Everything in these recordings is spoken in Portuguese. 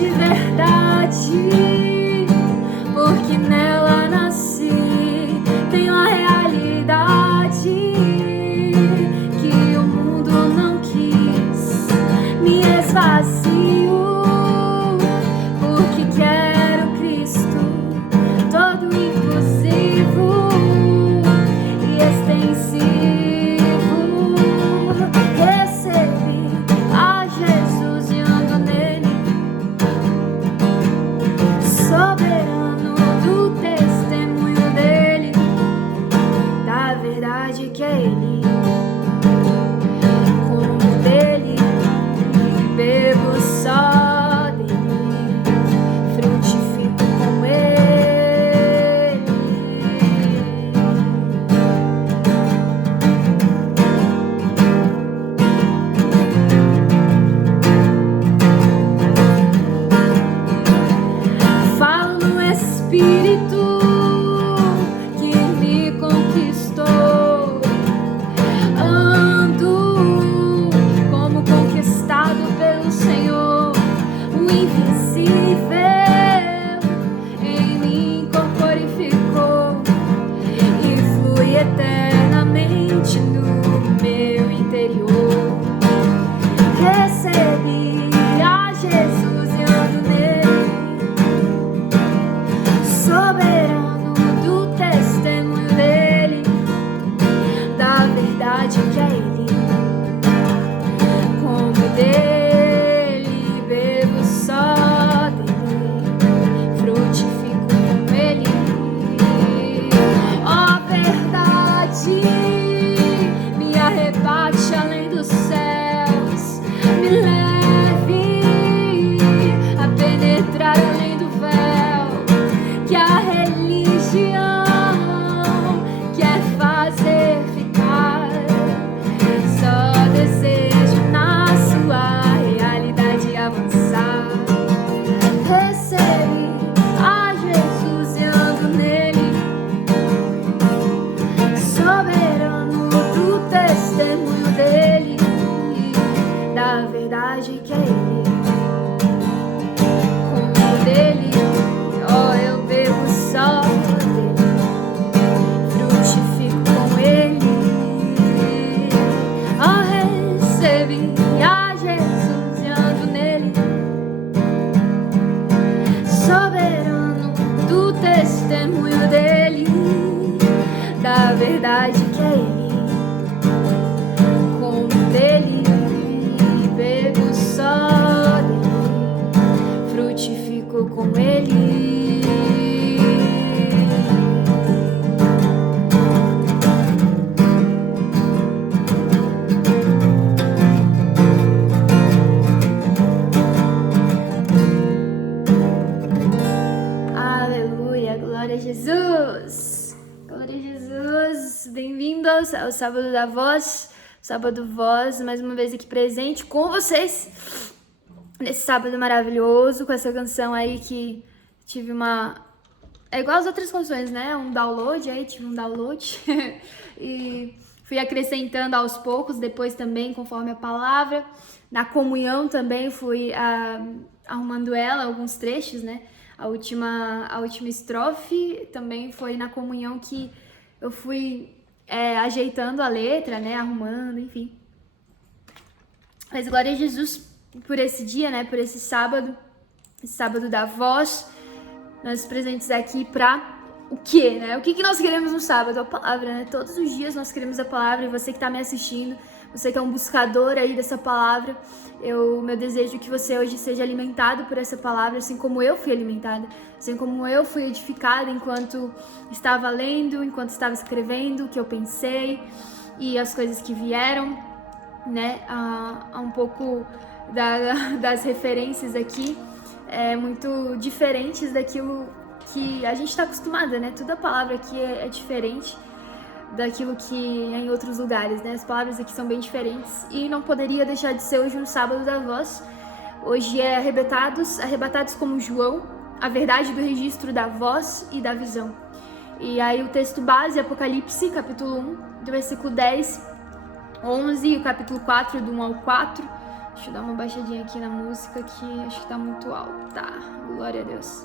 de verdade, porque nela nasci. Tenho a realidade que o mundo não quis. Me esvazio porque quero Cristo, todo inclusivo e extensivo. Recebi a Jesus e ando nele, soberano do testemunho dele, da verdade que é ele. Como dele, bebo só dele, frutifico com ele. Falo no Espírito que me conquistou. Ando como conquistado pelo Senhor. O invisível em mim corporificou e flui eternamente no meu interior. Recebi a Jesus e ando nele, soberano do testemunho dele, da verdade que é ele. Como dele, bebo só dele, frutifico com ele. Ó verdade, me arrebate além dos céus, me leve a penetrar além do véu que a religião quer fazer ficar. Só desejo na sua realidade avançar. Recebi a Jesus e ando nele, soberano do testemunho dele, da verdade que é ele. Como dele, ó, eu bebo só dele, frutifico com ele. Ó, recebi a Jesus e ando nele, soberano do testemunho dele, da verdade que é ele. Como dele, bebo só dele, frutifico com ele. Aleluia, glória a Jesus. Glória a Jesus. Bem-vindos ao Sábado da Voz. Sábado Voz, mais uma vez aqui presente com vocês nesse sábado maravilhoso, com essa canção aí que tive uma... É igual as outras canções, né? Tive um download e fui acrescentando aos poucos, depois também, conforme a palavra. Na comunhão também fui arrumando ela, alguns trechos, né? A última estrofe também foi na comunhão que eu fui ajeitando a letra, né? Arrumando, enfim. Mas glória a Jesus por esse dia, né? Por esse sábado da voz. Nós presentes aqui pra o quê, né? O que nós queremos no sábado? A palavra, né? Todos os dias nós queremos a palavra. E você que tá me assistindo, você que é um buscador aí dessa palavra, meu desejo é que você hoje seja alimentado por essa palavra, assim como eu fui alimentada, assim como eu fui edificada enquanto estava lendo, enquanto estava escrevendo, o que eu pensei e as coisas que vieram, né? Um pouco das referências aqui, muito diferentes daquilo que a gente está acostumada, né? Toda a palavra aqui é diferente daquilo que é em outros lugares, né? As palavras aqui são bem diferentes e não poderia deixar de ser hoje um sábado da voz. Hoje é arrebatados como João, a verdade do registro da voz e da visão. E aí o texto base, Apocalipse, capítulo 1, do versículo 10, 11, e o capítulo 4, do 1 ao 4, Deixa eu dar uma baixadinha aqui na música que acho que tá muito alta. Glória a Deus.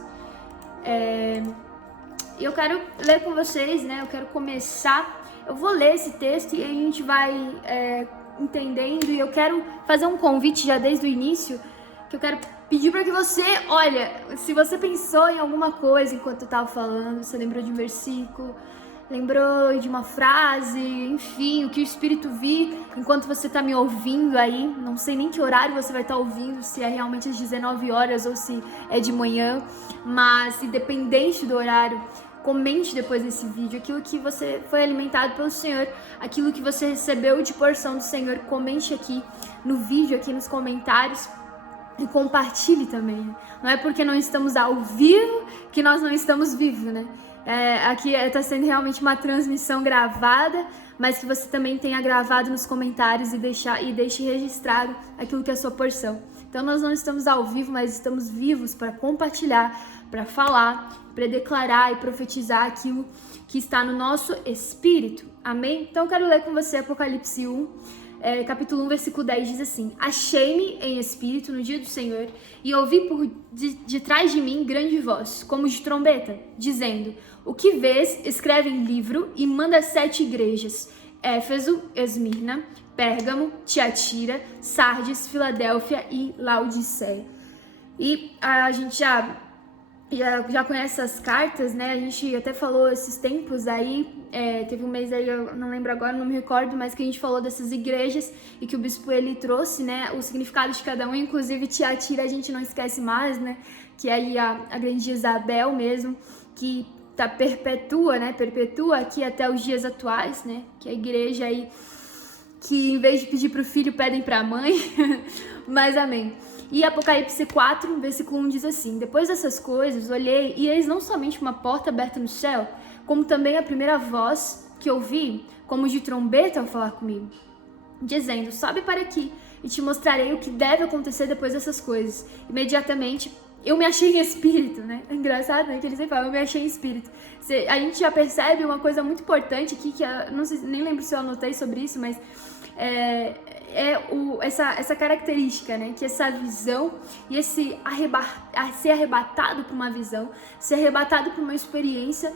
E eu quero ler com vocês, né? Eu quero começar. Eu vou ler esse texto e a gente vai entendendo. E eu quero fazer um convite já desde o início, que eu quero pedir para que você, olha, se você pensou em alguma coisa enquanto eu tava falando, você lembrou de um versículo, lembrou de uma frase, enfim, o que o Espírito vi enquanto você tá me ouvindo aí, não sei nem que horário você vai estar ouvindo, se é realmente às 19 horas ou se é de manhã, mas independente do horário, comente depois desse vídeo aquilo que você foi alimentado pelo Senhor, aquilo que você recebeu de porção do Senhor, comente aqui no vídeo, aqui nos comentários. E compartilhe também. Não é porque não estamos ao vivo que nós não estamos vivos, né? Aqui está sendo realmente uma transmissão gravada, mas que você também tenha gravado nos comentários e deixe registrado aquilo que é a sua porção. Então nós não estamos ao vivo, mas estamos vivos para compartilhar, para falar, para declarar e profetizar aquilo que está no nosso espírito. Amém? Então eu quero ler com você Apocalipse 1. Capítulo 1, versículo 10 diz assim: Achei-me em espírito no dia do Senhor e ouvi por de trás de mim grande voz, como de trombeta, dizendo: O que vês, escreve em livro e manda 7 igrejas: Éfeso, Esmirna, Pérgamo, Tiatira, Sardes, Filadélfia e Laodiceia. E a gente já conhece essas cartas, né? A gente até falou esses tempos aí, teve um mês aí, eu não lembro agora, não me recordo, mas que a gente falou dessas igrejas e que o bispo ele trouxe, né, o significado de cada um, inclusive Tiatira a gente não esquece mais, né, que é aí a grande Isabel mesmo, que perpetua aqui até os dias atuais, né, que é a igreja aí que em vez de pedir pro filho, pedem pra mãe, mas amém. E Apocalipse 4, versículo 1 diz assim: Depois dessas coisas, olhei e eis não somente uma porta aberta no céu, como também a primeira voz que ouvi, como de trombeta ao falar comigo, dizendo: Sobe para aqui e te mostrarei o que deve acontecer depois dessas coisas. Imediatamente, eu me achei em espírito, né? É engraçado, né? Que ele sempre fala, eu me achei em espírito. A gente já percebe uma coisa muito importante aqui, que não sei, nem lembro se eu anotei sobre isso, mas essa característica, né? Que essa visão e ser arrebatado por uma visão, ser arrebatado por uma experiência,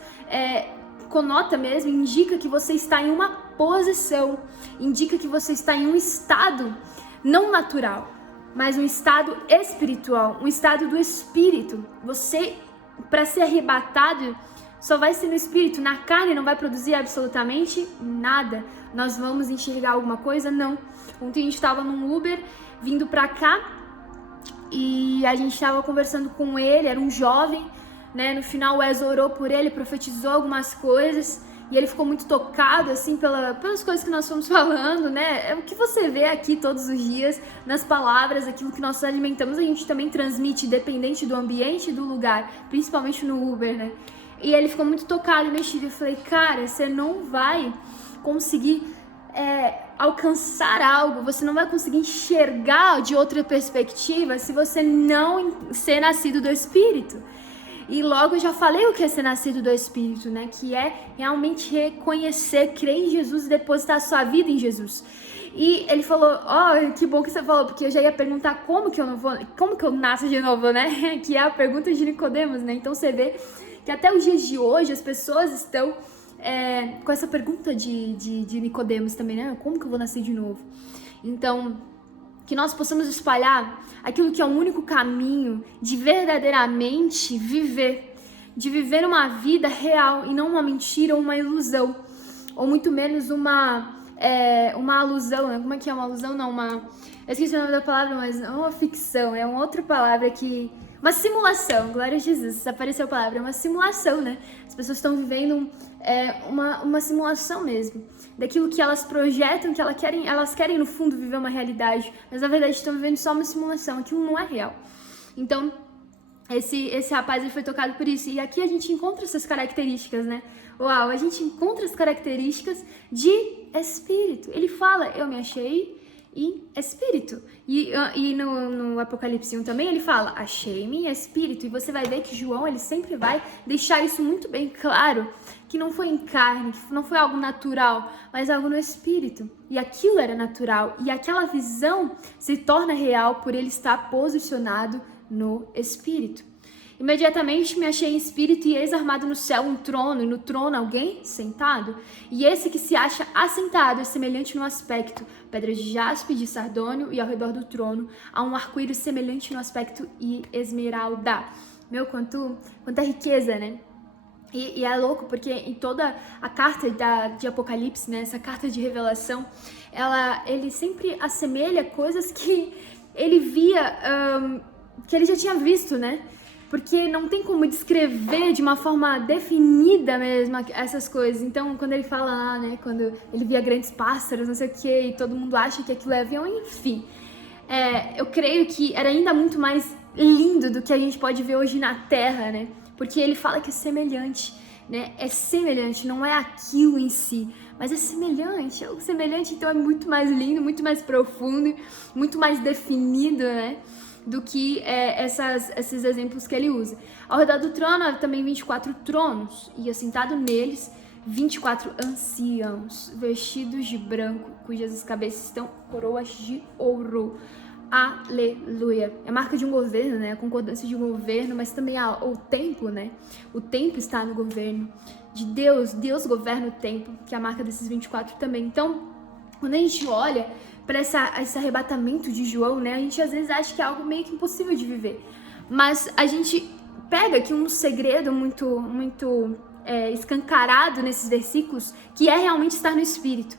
conota mesmo, indica que você está em uma posição, indica que você está em um estado não natural, mas um estado espiritual, um estado do espírito. Você, para ser arrebatado, só vai ser no espírito, na carne não vai produzir absolutamente nada. Nós vamos enxergar alguma coisa? Não. Ontem a gente estava num Uber, vindo pra cá, e a gente estava conversando com ele, era um jovem, né? No final o Wes orou por ele, profetizou algumas coisas, e ele ficou muito tocado, assim, pelas coisas que nós fomos falando, né? É o que você vê aqui todos os dias, nas palavras, aquilo que nós alimentamos, a gente também transmite, independente do ambiente e do lugar, principalmente no Uber, né? E ele ficou muito tocado e mexido. Eu falei, cara, você não vai conseguir alcançar algo, você não vai conseguir enxergar de outra perspectiva se você não ser nascido do Espírito. E logo eu já falei o que é ser nascido do Espírito, né? Que é realmente reconhecer, crer em Jesus e depositar a sua vida em Jesus. E ele falou, que bom que você falou, porque eu já ia perguntar como que eu nasço de novo, né? Que é a pergunta de Nicodemos, né? Então você vê que até os dias de hoje as pessoas estão com essa pergunta de Nicodemos também, né? Como que eu vou nascer de novo? Então, que nós possamos espalhar aquilo que é o único caminho de verdadeiramente viver, de viver uma vida real e não uma mentira ou uma ilusão, ou muito menos uma alusão, né? Como é que é uma alusão? Não, eu esqueci o nome da palavra, mas não é uma ficção, é uma outra palavra que... Uma simulação, glória a Jesus, apareceu a palavra, é uma simulação, né? As pessoas estão vivendo uma simulação mesmo, daquilo que elas projetam, que elas querem no fundo viver uma realidade, mas na verdade estão vivendo só uma simulação, aquilo não é real. Então, esse rapaz ele foi tocado por isso, e aqui a gente encontra essas características, né? Uau, a gente encontra as características de espírito. Ele fala, eu me achei em espírito. E no Apocalipse 1 também ele fala, achei-me em espírito. E você vai ver que João, ele sempre vai deixar isso muito bem claro, que não foi em carne, que não foi algo natural, mas algo no espírito. E aquilo era natural. E aquela visão se torna real por ele estar posicionado no espírito. Imediatamente me achei em espírito e eis armado no céu um trono, e no trono alguém sentado. E esse que se acha assentado é semelhante no aspecto, pedra de jaspe, de sardônio, e ao redor do trono há um arco-íris semelhante no aspecto e esmeralda. Meu, quanta riqueza, né? E é louco porque em toda a carta de Apocalipse, né, essa carta de revelação, ele sempre assemelha coisas que ele via, que ele já tinha visto, né? Porque não tem como descrever de uma forma definida mesmo essas coisas. Então, quando ele fala lá, né, quando ele via grandes pássaros, não sei o que, e todo mundo acha que aquilo é avião, enfim. Eu creio que era ainda muito mais lindo do que a gente pode ver hoje na Terra, né? Porque ele fala que é semelhante, né? É semelhante, não é aquilo em si, mas é semelhante. O semelhante, então, é muito mais lindo, muito mais profundo, muito mais definido, né? Do que esses exemplos que ele usa. Ao redor do trono há também 24 tronos, e assentado neles 24 anciãos, vestidos de branco, cujas cabeças estão coroas de ouro. Aleluia. É marca de um governo, né? A concordância de um governo, mas também o tempo, né? O tempo está no governo de Deus. Deus governa o tempo, que é a marca desses 24 também. Então, quando a gente olha para esse arrebatamento de João, né? A gente às vezes acha que é algo meio que impossível de viver. Mas a gente pega aqui um segredo muito escancarado nesses versículos, que é realmente estar no Espírito.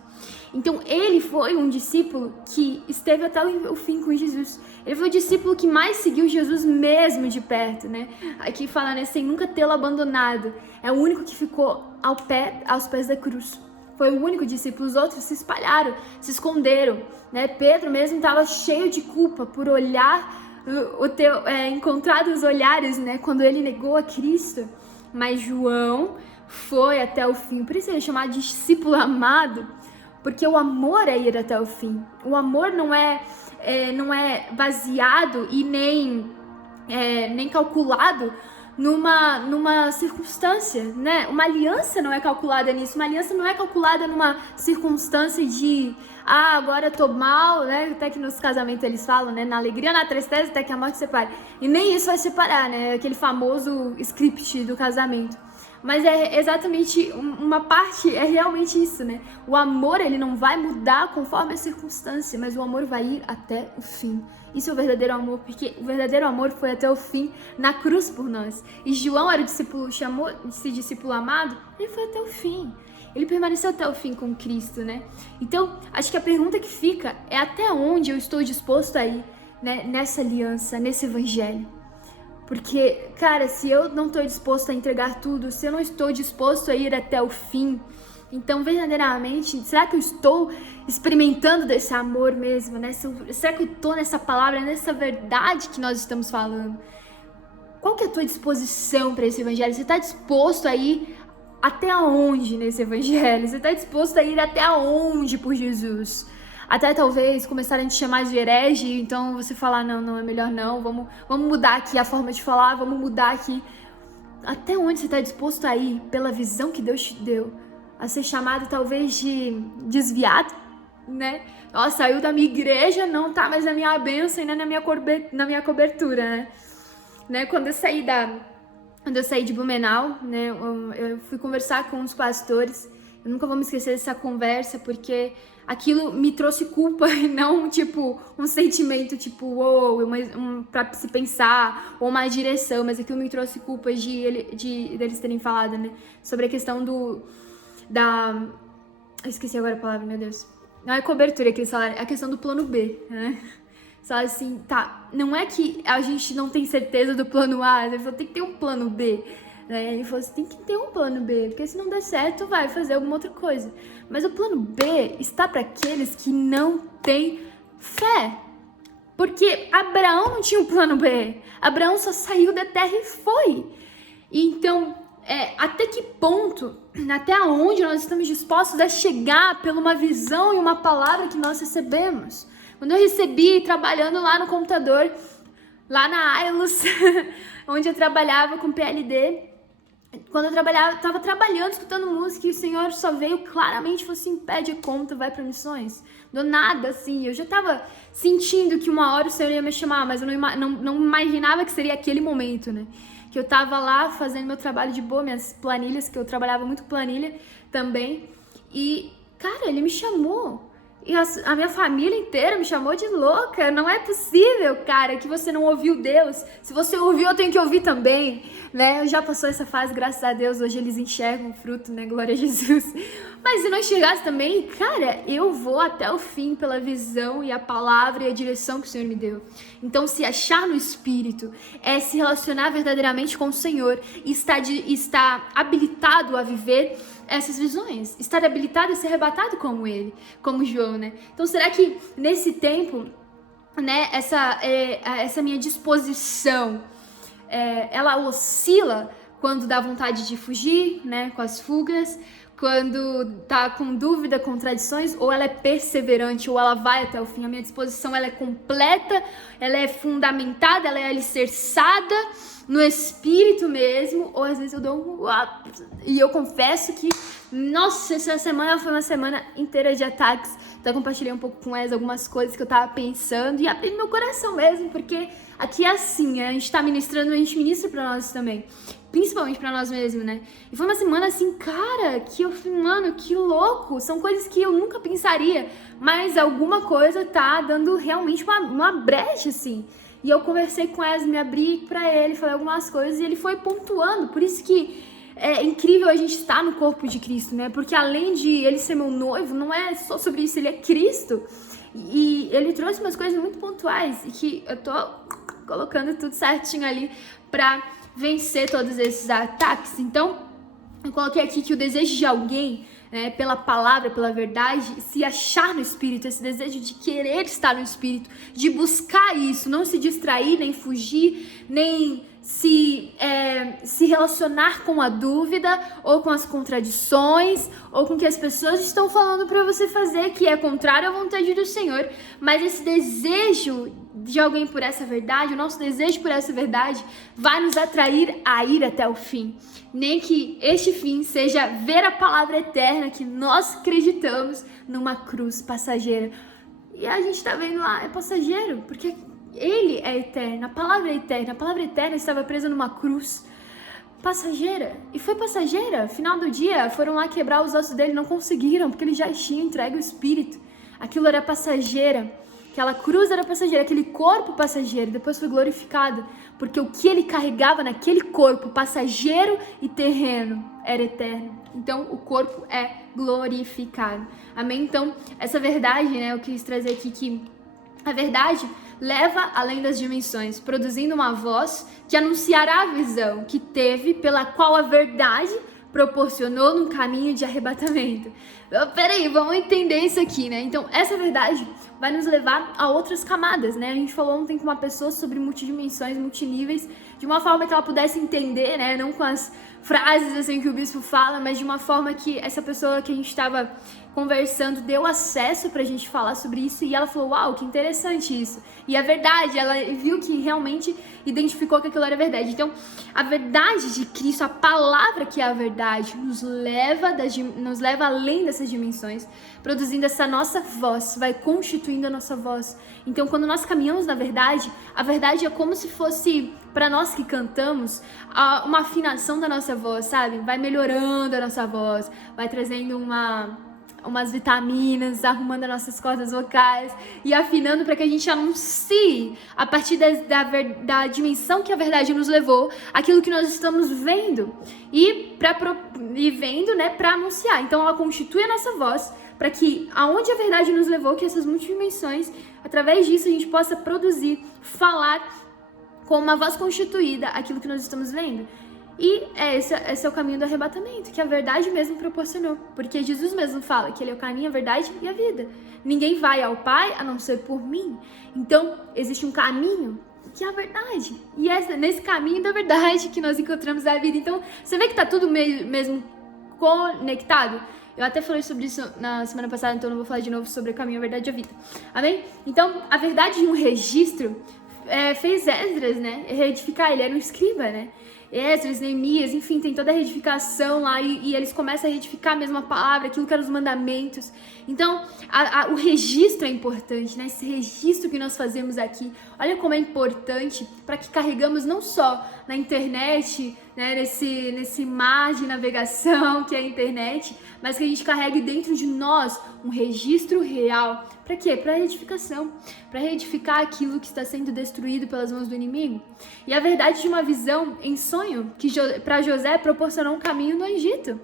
Então, ele foi um discípulo que esteve até o fim com Jesus. Ele foi o discípulo que mais seguiu Jesus mesmo de perto, né? Aqui fala, né, sem nunca tê-lo abandonado. É o único que ficou aos pés da cruz. Foi o único discípulo. Os outros se espalharam, se esconderam, né? Pedro mesmo estava cheio de culpa por olhar, encontrar os olhares, né? Quando ele negou a Cristo. Mas João foi até o fim. Por isso ele é chamado de discípulo amado. Porque o amor é ir até o fim. O amor não é baseado e nem calculado numa circunstância, né? Uma aliança não é calculada nisso. Uma aliança não é calculada numa circunstância de agora eu tô mal, né? Até que nos casamentos eles falam, né? Na alegria, na tristeza, até que a morte separe. E nem isso vai separar, né? Aquele famoso script do casamento. Mas é exatamente uma parte, é realmente isso, né? O amor, ele não vai mudar conforme a circunstância, mas o amor vai ir até o fim. Isso é o verdadeiro amor, porque o verdadeiro amor foi até o fim na cruz por nós. E João era o discípulo, chamou-se discípulo amado, ele foi até o fim. Ele permaneceu até o fim com Cristo, né? Então, acho que a pergunta que fica é até onde eu estou disposto a ir, né? Nessa aliança, nesse evangelho. Porque, cara, se eu não estou disposto a entregar tudo, se eu não estou disposto a ir até o fim, então, verdadeiramente, será que eu estou experimentando desse amor mesmo, né? Será que eu estou nessa palavra, nessa verdade que nós estamos falando? Qual que é a tua disposição para esse evangelho? Você está disposto a ir até onde nesse evangelho? Você está disposto a ir até onde por Jesus? Até talvez começarem a te chamar de herege, então você falar, não, é melhor não, vamos mudar aqui a forma de falar, vamos mudar aqui. Até onde você está disposto a ir pela visão que Deus te deu? A ser chamado talvez de desviado, né? Nossa, saiu da minha igreja, não tá mais na minha bênção e nem na minha cobertura, né? Quando eu saí de Blumenau, né? Eu fui conversar com os pastores. Eu nunca vou me esquecer dessa conversa, porque aquilo me trouxe culpa e não, tipo, um sentimento, tipo, pra se pensar, ou uma direção, mas aquilo me trouxe culpa deles terem falado, né, sobre a questão eu esqueci agora a palavra, meu Deus. Não é cobertura que eles falaram, é a questão do plano B, né? Falaram assim, tá, não é que a gente não tem certeza do plano A, ele falou, tem que ter um plano B. Ele falou assim, tem que ter um plano B, porque se não der certo, vai fazer alguma outra coisa. Mas o plano B está para aqueles que não têm fé. Porque Abraão não tinha um plano B. Abraão só saiu da terra e foi. E então, até que ponto, até onde nós estamos dispostos a chegar pela uma visão e uma palavra que nós recebemos? Quando eu recebi, trabalhando lá no computador, lá na Ailos, onde eu trabalhava com PLD, quando eu tava trabalhando, escutando música, e o Senhor só veio claramente e falou assim, pede conta, vai pra missões. Do nada, assim, eu já tava sentindo que uma hora o Senhor ia me chamar, mas eu não imaginava que seria aquele momento, né? Que eu tava lá fazendo meu trabalho de boa, minhas planilhas, que eu trabalhava muito planilha também, e, cara, ele me chamou. E a minha família inteira me chamou de louca. Não é possível, cara, que você não ouviu Deus. Se você ouviu, eu tenho que ouvir também, né? Eu já passou essa fase, graças a Deus. Hoje eles enxergam o fruto, né? Glória a Jesus. Mas se não enxergasse também, cara, eu vou até o fim pela visão e a palavra e a direção que o Senhor me deu. Então, se achar no Espírito é se relacionar verdadeiramente com o Senhor e estar habilitado a viver essas visões, estar habilitado a ser arrebatado como ele, como João, né? Então, será que nesse tempo, né, essa minha disposição, ela oscila quando dá vontade de fugir, né, com as fugas, quando tá com dúvida, contradições, ou ela é perseverante, ou ela vai até o fim? A minha disposição, ela é completa, ela é fundamentada, ela é alicerçada no Espírito mesmo, ou às vezes eu dou um... E eu confesso que, nossa, essa semana foi uma semana inteira de ataques. Então eu compartilhei um pouco com elas algumas coisas que eu tava pensando e abri meu coração mesmo, porque aqui é assim, a gente tá ministrando, a gente ministra pra nós também. Principalmente pra nós mesmos, né? E foi uma semana assim, cara, que eu falei, mano, que louco. São coisas que eu nunca pensaria, mas alguma coisa tá dando realmente uma brecha, assim. E eu conversei com elas, me abri pra ele, falei algumas coisas e ele foi pontuando. Por isso que é incrível a gente estar no corpo de Cristo, né? Porque além de ele ser meu noivo, não é só sobre isso, ele é Cristo. E ele trouxe umas coisas muito pontuais e que eu tô colocando tudo certinho ali pra vencer todos esses ataques. Então, eu coloquei aqui que o desejo de alguém, né, pela palavra, pela verdade, se achar no Espírito, esse desejo de querer estar no Espírito, de buscar isso, não se distrair, nem fugir, nem se relacionar com a dúvida, ou com as contradições, ou com o que as pessoas estão falando para você fazer, que é contrário à vontade do Senhor. Mas esse desejo de alguém por essa verdade, o nosso desejo por essa verdade, vai nos atrair a ir até o fim. Nem que este fim seja ver a palavra eterna que nós acreditamos numa cruz passageira. E a gente tá vendo lá, é passageiro, porque ele é eterno, a palavra eterna estava presa numa cruz passageira. E foi passageira, final do dia, foram lá quebrar os ossos dele, não conseguiram, porque ele já tinha entregue o Espírito. Aquilo era passageira. Aquela cruz era passageira, aquele corpo passageiro, depois foi glorificado, porque o que ele carregava naquele corpo passageiro e terreno era eterno. Então, o corpo é glorificado. Amém? Então, essa verdade, né, eu quis trazer aqui que a verdade leva além das dimensões, produzindo uma voz que anunciará a visão que teve, pela qual a verdade proporcionou num caminho de arrebatamento. Peraí, vamos entender isso aqui, né? Então, essa verdade vai nos levar a outras camadas, né? A gente falou ontem com uma pessoa sobre multidimensões, multiníveis, de uma forma que ela pudesse entender, né? Não com as frases assim que o bispo fala, mas de uma forma que essa pessoa que a gente estava conversando deu acesso pra gente falar sobre isso e ela falou, uau, que interessante isso. E a verdade, ela viu que realmente identificou que aquilo era verdade. Então, a verdade de Cristo, a palavra que é a verdade, nos leva além dessas dimensões, produzindo essa nossa voz, vai constituindo a nossa voz. Então, quando nós caminhamos na verdade, a verdade é como se fosse, para nós que cantamos, uma afinação da nossa voz, sabe? Vai melhorando a nossa voz, vai trazendo umas vitaminas, arrumando as nossas cordas vocais e afinando para que a gente anuncie a partir da dimensão que a verdade nos levou, aquilo que nós estamos vendo e vendo, né, para anunciar. Então ela constitui a nossa voz para que aonde a verdade nos levou, que essas multidimensões, através disso a gente possa produzir, falar com uma voz constituída aquilo que nós estamos vendo. E esse é o caminho do arrebatamento, que a verdade mesmo proporcionou. Porque Jesus mesmo fala que ele é o caminho, a verdade e a vida. Ninguém vai ao Pai a não ser por mim. Então, existe um caminho que é a verdade. E é nesse caminho da verdade que nós encontramos a vida. Então, você vê que tá tudo mesmo conectado? Eu até falei sobre isso na semana passada, então não vou falar de novo sobre o caminho, a verdade e a vida. Amém? Então, a verdade de um registro fez Esdras, né, reedificar. Ele era um escriba, né? Esdras, Neemias, enfim, tem toda a retificação lá e eles começam a retificar a mesma palavra, aquilo que eram os mandamentos. Então, o registro é importante, né? Esse registro que nós fazemos aqui, olha como é importante para que carregamos não só na internet, né, nesse mar de navegação que é a internet, mas que a gente carregue dentro de nós um registro real. Para quê? Para edificação, para reedificar aquilo que está sendo destruído pelas mãos do inimigo. E a verdade de uma visão em sonho, que para José proporcionou um caminho no Egito.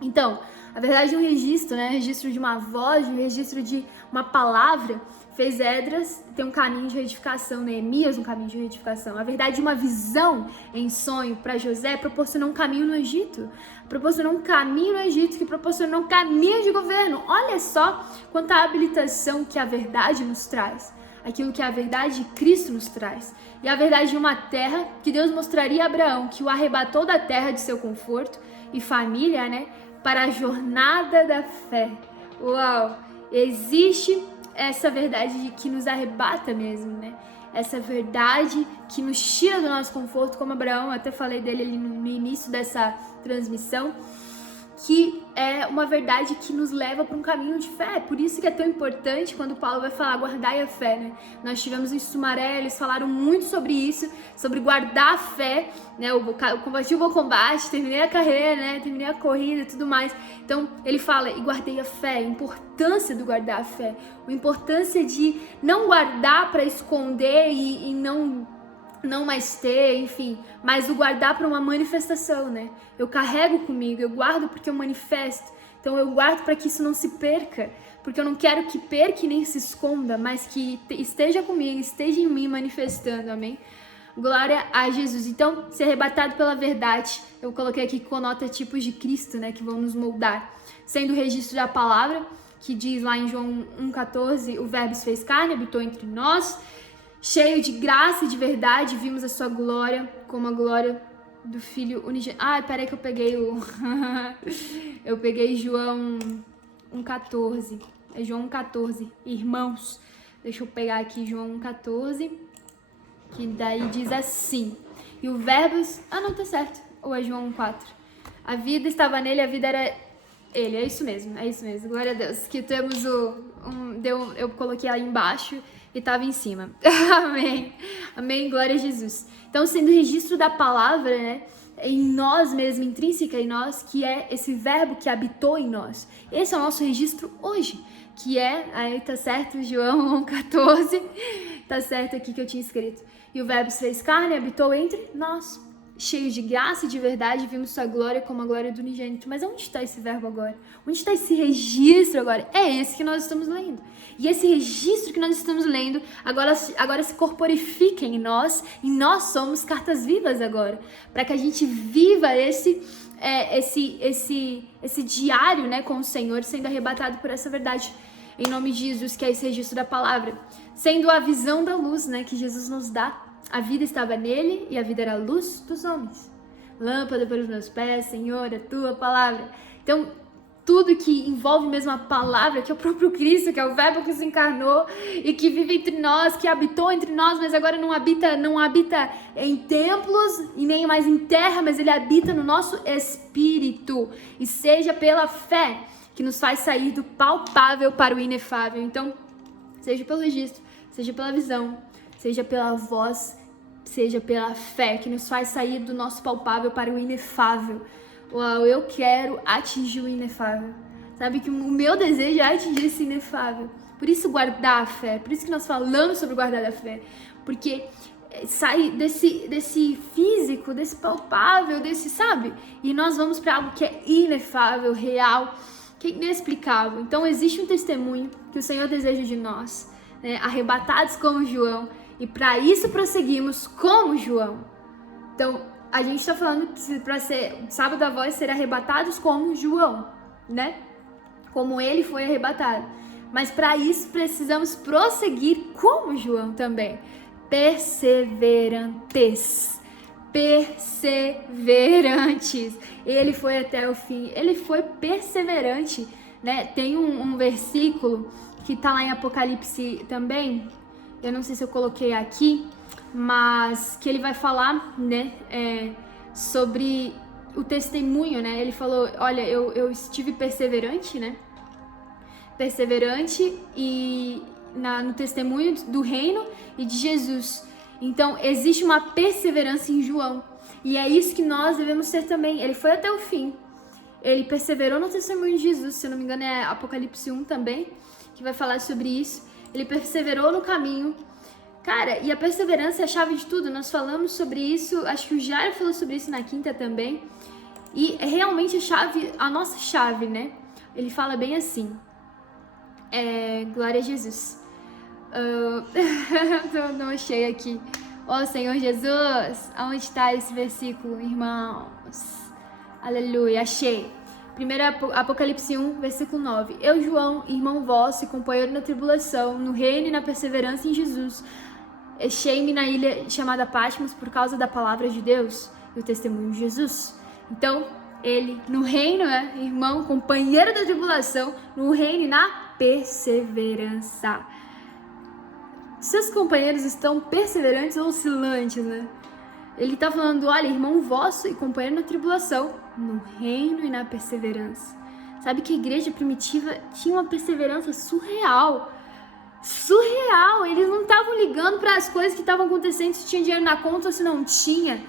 Então, a verdade de um registro, né? Registro de uma voz, um registro de uma palavra, fez Esdras ter um caminho de reedificação, Neemias um caminho de reedificação. A verdade de uma visão em sonho para José proporcionou um caminho no Egito. Proporcionou um caminho no Egito que proporcionou um caminho de governo. Olha só quanta habilitação que a verdade nos traz. Aquilo que a verdade de Cristo nos traz. E a verdade de uma terra que Deus mostraria a Abraão, que o arrebatou da terra de seu conforto e família, né? Para a jornada da fé. Uau! Existe essa verdade que nos arrebata mesmo, né? Essa verdade que nos tira do nosso conforto, como Abraão, eu até falei dele ali no início dessa transmissão, que é uma verdade que nos leva para um caminho de fé. Por isso que é tão importante quando Paulo vai falar guardai a fé, né? Nós tivemos em Sumaré, eles falaram muito sobre isso, sobre guardar a fé, né? Eu combati o bom combate, terminei a carreira, né? Terminei a corrida e tudo mais. Então, ele fala, e guardei a fé, a importância do guardar a fé, a importância de não guardar para esconder e não mais ter, enfim, mas o guardar para uma manifestação, né? Eu carrego comigo, eu guardo porque eu manifesto, então eu guardo para que isso não se perca, porque eu não quero que perca e nem se esconda, mas que esteja comigo, esteja em mim manifestando, amém? Glória a Jesus. Então, ser arrebatado pela verdade, eu coloquei aqui que conota tipos de Cristo, né, que vão nos moldar, sendo o registro da palavra, que diz lá em João 1,14, o verbo se fez carne, habitou entre nós, cheio de graça e de verdade, vimos a sua glória, como a glória do Filho unigênito. Ai, peraí que eu peguei eu peguei João 1,14. É João 1,14. Irmãos, deixa eu pegar aqui João 1,14, que daí diz assim. E o verbo... Ah, não, tá certo. Ou é João 1,4. A vida estava nele, a vida era ele. É isso mesmo. Glória a Deus. Que temos eu coloquei aí embaixo e estava em cima. Amém. Amém. Glória a Jesus. Então, sendo registro da palavra, né? Em nós mesmo, intrínseca em nós, que é esse verbo que habitou em nós. Esse é o nosso registro hoje, que é, aí tá certo, João 1,14, tá certo aqui que eu tinha escrito. E o verbo se fez carne e habitou entre nós, cheio de graça e de verdade, vimos sua glória como a glória do unigênito. Mas onde está esse verbo agora? Onde está esse registro agora? É esse que nós estamos lendo. E esse registro que nós estamos lendo agora se corporifica em nós, e nós somos cartas vivas agora, para que a gente viva esse diário, né, com o Senhor, sendo arrebatado por essa verdade, em nome de Jesus, que é esse registro da palavra, sendo a visão da luz, né, que Jesus nos dá. A vida estava nele e a vida era a luz dos homens. Lâmpada para os meus pés, Senhor, a tua palavra. Então, tudo que envolve mesmo a palavra, que é o próprio Cristo, que é o verbo que se encarnou e que vive entre nós, que habitou entre nós, mas agora não habita em templos e nem mais em terra, mas ele habita no nosso espírito. E seja pela fé que nos faz sair do palpável para o inefável. Então, seja pelo registro, seja pela visão, seja pela voz, seja pela fé, que nos faz sair do nosso palpável para o inefável. Uau, eu quero atingir o inefável. Sabe que o meu desejo é atingir esse inefável. Por isso guardar a fé, por isso que nós falamos sobre guardar a fé. Porque sai desse físico, desse palpável, sabe? E nós vamos para algo que é inefável, real, que é inexplicável. Então existe um testemunho que o Senhor deseja de nós, né? Arrebatados como João. E para isso prosseguimos como João. Então, a gente está falando que para ser sábado da voz, ser arrebatados como João, né? Como ele foi arrebatado. Mas para isso precisamos prosseguir como João também. Perseverantes. Perseverantes. Ele foi até o fim. Ele foi perseverante, né? Tem um versículo que está lá em Apocalipse também. Eu não sei se eu coloquei aqui, mas que ele vai falar, né, sobre o testemunho, né? Ele falou, olha, eu estive perseverante, né? Perseverante e no testemunho do reino e de Jesus. Então, existe uma perseverança em João. E é isso que nós devemos ser também. Ele foi até o fim. Ele perseverou no testemunho de Jesus. Se eu não me engano, é Apocalipse 1 também, que vai falar sobre isso. Ele perseverou no caminho. Cara, e a perseverança é a chave de tudo. Nós falamos sobre isso. Acho que o Jair falou sobre isso na quinta também. E é realmente a nossa chave, né? Ele fala bem assim. Glória a Jesus. Não achei aqui. Ó Senhor Jesus, aonde está esse versículo, irmãos? Aleluia, achei. 1 Apocalipse 1, versículo 9. Eu, João, irmão vosso e companheiro na tribulação, no reino e na perseverança em Jesus, achei-me na ilha chamada Patmos por causa da palavra de Deus e o testemunho de Jesus. Então, ele no reino, irmão, companheiro da tribulação, no reino e na perseverança. Seus companheiros estão perseverantes ou oscilantes, né? Ele tá falando, olha, irmão vosso e companheiro na tribulação, no reino e na perseverança. Sabe que a igreja primitiva tinha uma perseverança surreal. Surreal! Eles não estavam ligando para as coisas que estavam acontecendo, se tinha dinheiro na conta ou se não tinha.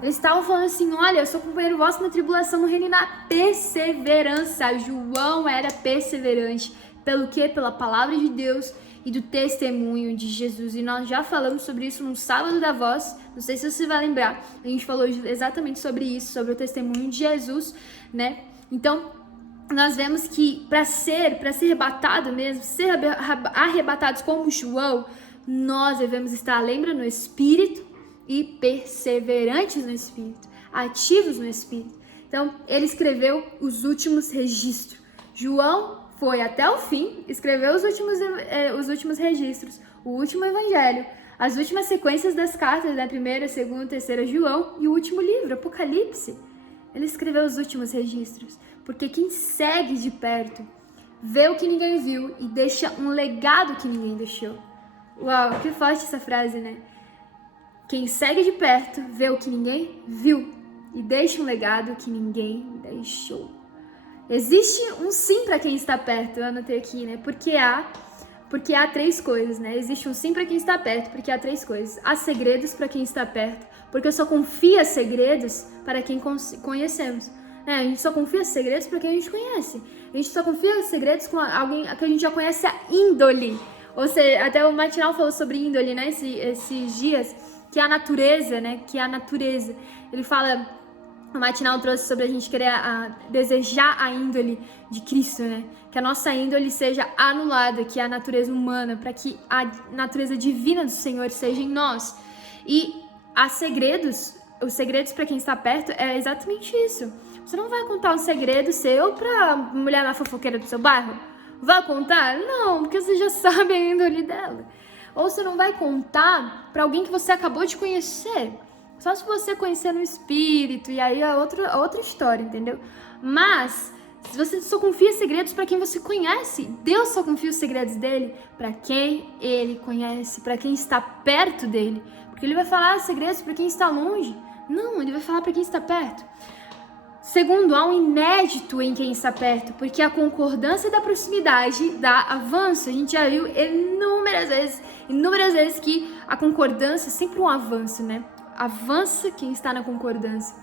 Eles estavam falando assim, olha, eu sou companheiro vosso na tribulação, no reino e na perseverança. João era perseverante. Pelo quê? Pela palavra de Deus e do testemunho de Jesus. E nós já falamos sobre isso no Sábado da Voz. Não sei se você vai lembrar. A gente falou exatamente sobre isso, sobre o testemunho de Jesus, né? Então, nós vemos que para ser arrebatado mesmo, ser arrebatados como João, nós devemos estar, lembra, no Espírito e perseverantes no Espírito, ativos no Espírito. Então, ele escreveu os últimos registros. João foi até o fim, escreveu os últimos registros, o último evangelho, as últimas sequências das cartas, da primeira, segunda, terceira João e o último livro, Apocalipse. Ele escreveu os últimos registros, porque quem segue de perto vê o que ninguém viu e deixa um legado que ninguém deixou. Uau, que forte essa frase, né? Quem segue de perto vê o que ninguém viu e deixa um legado que ninguém deixou. Existe um sim para quem está perto, eu anotei aqui, né? Porque há três coisas, né? Existe um sim para quem está perto, porque há três coisas. Há segredos para quem está perto, porque eu só confio segredos para quem conhecemos. A gente só confia segredos para quem a gente conhece. A gente só confia segredos com alguém que a gente já conhece a índole. Ou seja, até o Matinal falou sobre índole, né? Esses dias, que é a natureza, né? Que é a natureza. Ele fala... O Matinal trouxe sobre a gente querer desejar a índole de Cristo, né? Que a nossa índole seja anulada, que é a natureza humana, para que a natureza divina do Senhor seja em nós. E há segredos, os segredos para quem está perto é exatamente isso. Você não vai contar um segredo seu para mulher na fofoqueira do seu bairro? Vai contar? Não, porque você já sabe a índole dela. Ou você não vai contar para alguém que você acabou de conhecer. Só se você conhecer no espírito, e aí é outra história, entendeu? Mas, se você só confia segredos para quem você conhece, Deus só confia os segredos dele para quem ele conhece, para quem está perto dele. Porque ele vai falar segredos para quem está longe. Não, ele vai falar para quem está perto. Segundo, há um inédito em quem está perto, porque a concordância da proximidade dá avanço. A gente já viu inúmeras vezes que a concordância é sempre um avanço, né? Avança quem está na concordância,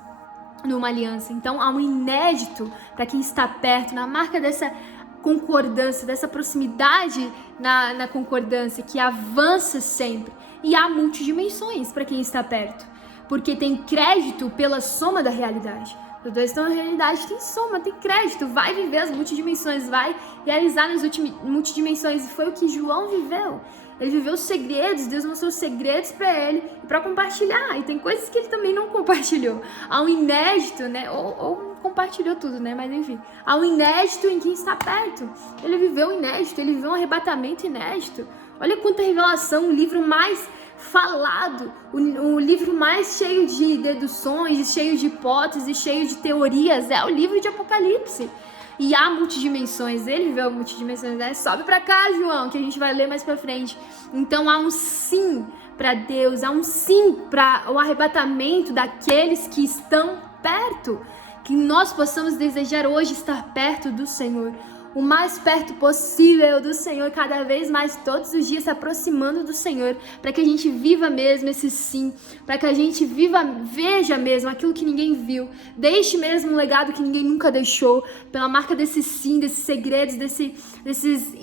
numa aliança. Então há um inédito para quem está perto, na marca dessa concordância, dessa proximidade na concordância, que avança sempre. E há multidimensões para quem está perto, porque tem crédito pela soma da realidade. Os dois estão na realidade, tem soma, tem crédito, vai viver as multidimensões, vai realizar nas multidimensões. E foi o que João viveu. Ele viveu os segredos, Deus mostrou os segredos para ele e para compartilhar. E tem coisas que ele também não compartilhou. Há um inédito, né? Ou compartilhou tudo, né? Mas enfim, há um inédito em quem está perto. Ele viveu um inédito, ele viveu um arrebatamento inédito. Olha quanta revelação, o livro mais falado, o livro mais cheio de deduções, cheio de hipóteses, cheio de teorias, é o livro de Apocalipse. E há multidimensões, ele viveu multidimensões, né? Sobe pra cá, João, que a gente vai ler mais pra frente. Então há um sim para Deus, há um sim para o arrebatamento daqueles que estão perto. Que nós possamos desejar hoje estar perto do Senhor, o mais perto possível do Senhor, cada vez mais, todos os dias se aproximando do Senhor, para que a gente viva mesmo esse sim, para que a gente veja mesmo aquilo que ninguém viu, deixe mesmo um legado que ninguém nunca deixou, pela marca desse sim, desses segredos, desses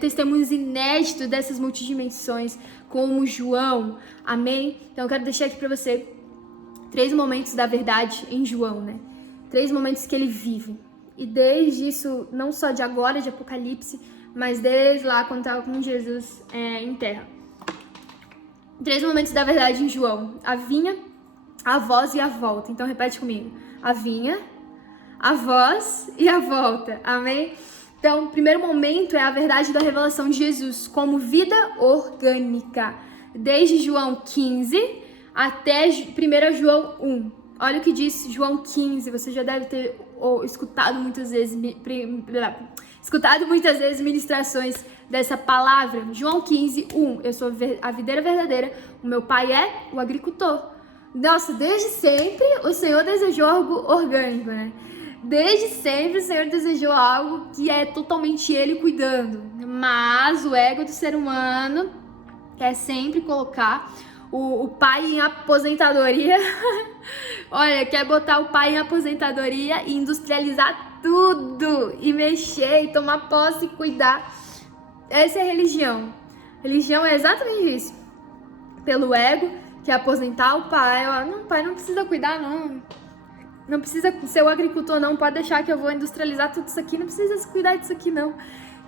testemunhos inéditos, dessas multidimensões, como João, amém? Então eu quero deixar aqui para você 3 momentos da verdade em João, né? 3 momentos que ele vive. E desde isso, não só de agora, de Apocalipse, mas desde lá quando estava com Jesus em terra. 3 momentos da verdade em João. A vinha, a voz e a volta. Então repete comigo. A vinha, a voz e a volta. Amém? Então, o primeiro momento é a verdade da revelação de Jesus como vida orgânica. Desde João 15 até 1 João 1. Olha o que diz João 15, você já deve ter escutado muitas vezes ministrações dessa palavra. João 15, 1, eu sou a videira verdadeira, o meu pai é o agricultor. Nossa, desde sempre o Senhor desejou algo orgânico, né? Desde sempre o Senhor desejou algo que é totalmente Ele cuidando. Mas o ego do ser humano quer sempre colocar o pai em aposentadoria. Olha, quer botar o pai em aposentadoria e industrializar tudo, e mexer, e tomar posse, e cuidar. Essa é a religião. Religião é exatamente isso. Pelo ego, quer aposentar o pai. Ó, não, pai não precisa cuidar, não. Não precisa ser o agricultor, não. Pode deixar que eu vou industrializar tudo isso aqui. Não precisa cuidar disso aqui, não.